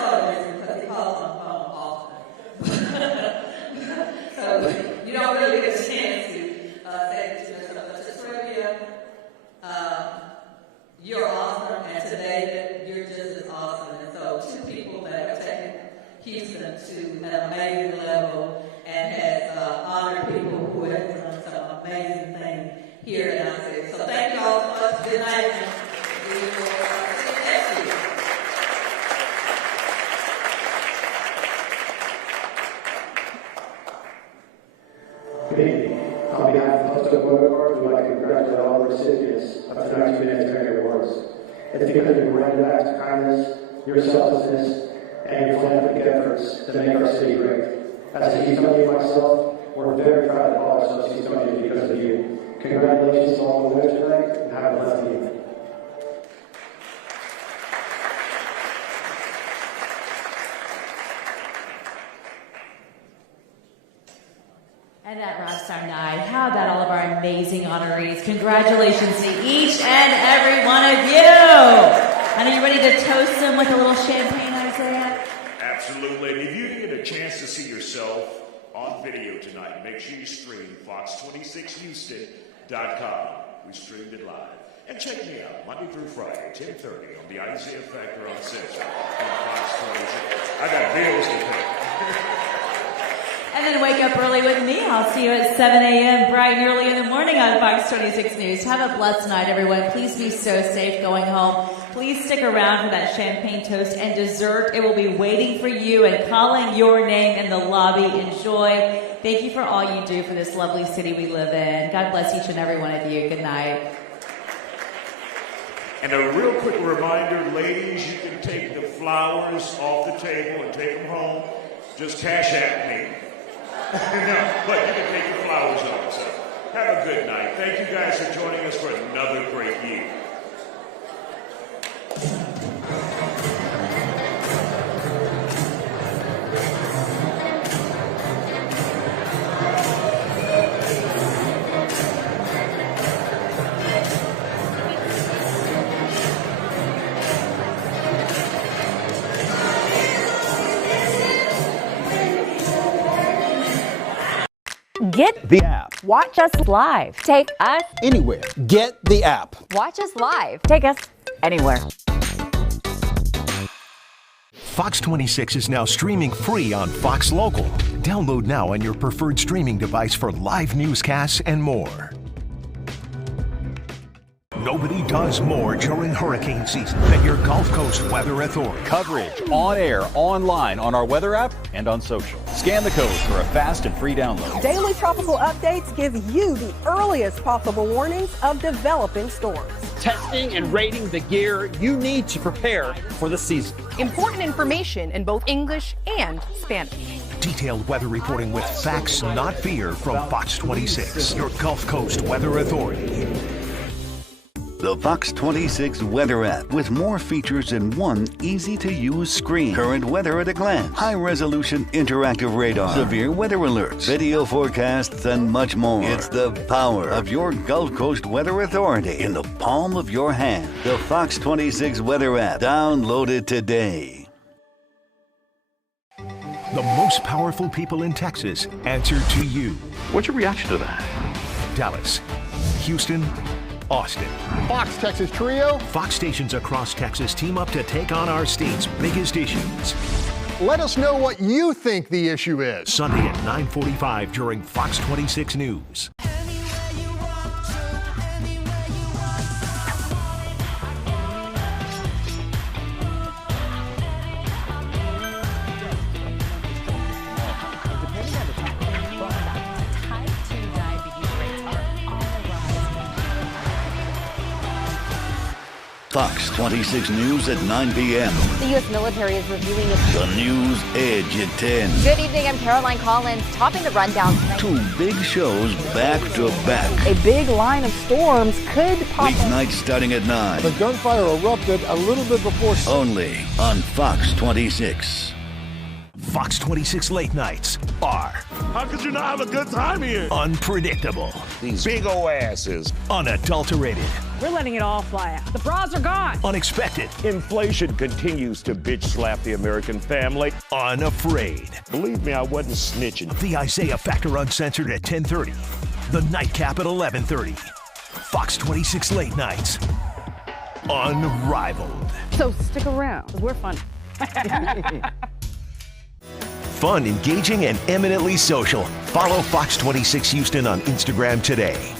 sort of miss him because he calls on the phone often. So you don't really get a chance to say to yourself, but to trivia, you're awesome, and to David, you're just as awesome. And so two people that have taken Houston to an amazing level and has honored people who have done some amazing things here in our city. So thank you all so much. Good night, and we will see you next year. Good evening. On behalf of Houston Humanitarian Awards, we'd like to congratulate all the recipients of tonight's Humanitarian Awards. It's because of your random acts of kindness, your selflessness, and your philanthropic efforts that make our city great. As a Houstonian myself, we're very proud to call ourselves Houstonians because of you. Congratulations to all the winners tonight, and have a blessed evening. And that wraps our night. How about all of our amazing honorees? Congratulations to each and every one of you. And are you ready to toast them with a little champagne, Isaiah? Absolutely. And if you didn't get a chance to see yourself on video tonight, make sure you stream fox26houston.com. We streamed it live. And check me out Monday through Friday, 10:30 on the Isaiah Factor on Central on Fox 26. I got bills to pay. And then wake up early with me. I'll see you at 7 a.m. bright and early in the morning on Fox 26 News. Have a blessed night, everyone. Please be so safe going home. Please stick around for that champagne toast and dessert. It will be waiting for you and calling your name in the lobby. Enjoy. Thank you for all you do for this lovely city we live in. God bless each and every one of you. Good night. And a real quick reminder, ladies, you can take the flowers off the table and take them home. Just cash at me. No, but you can take your flowers home. So have a good night. Thank you guys for joining us for another great year. Get the app. Watch us live. Take us anywhere. Get the app. Watch us live. Take us anywhere. Fox 26 is now streaming free on Fox Local. Download now on your preferred streaming device for live newscasts and more. Nobody does more during hurricane season than your Gulf Coast Weather Authority. Coverage on air, online, on our weather app, and on social. Scan the code for a fast and free download. Daily tropical updates give you the earliest possible warnings of developing storms. Testing and rating the gear you need to prepare for the season. Important information in both English and Spanish. Detailed weather reporting with facts, not fear, from Fox 26, your Gulf Coast Weather Authority. The Fox 26 Weather app with more features in one easy-to-use screen. Current weather at a glance, high-resolution interactive radar, severe weather alerts, video forecasts, and much more. It's the power of your Gulf Coast Weather Authority in the palm of your hand. The Fox 26 Weather app. Download it today. The most powerful people in Texas answer to you. What's your reaction to that? Dallas, Houston, Austin. Fox Texas Trio. Fox stations across Texas team up to take on our state's biggest issues. Let us know what you think the issue is. Sunday at 9:45 during Fox 26 News. Fox 26 News at 9 p.m. The U.S. military is reviewing The News Edge at 10. Good evening, I'm Caroline Collins, topping the rundown tonight. Two big shows back to back. A big line of storms could pop up. Weeknights starting at 9. The gunfire erupted a little bit before. Only on Fox 26. Fox 26 late nights are... How could you not have a good time here? Unpredictable. These big old asses Unadulterated. We're letting it all fly out. The bras are gone. Unexpected. Inflation continues to bitch slap the American family. Unafraid. Believe me, I wasn't snitching. The Isaiah Factor Uncensored at 10:30. The Nightcap at 11:30. Fox 26 Late Nights. Unrivaled. So stick around. We're fun. Fun, engaging, and eminently social. Follow Fox 26 Houston on Instagram today.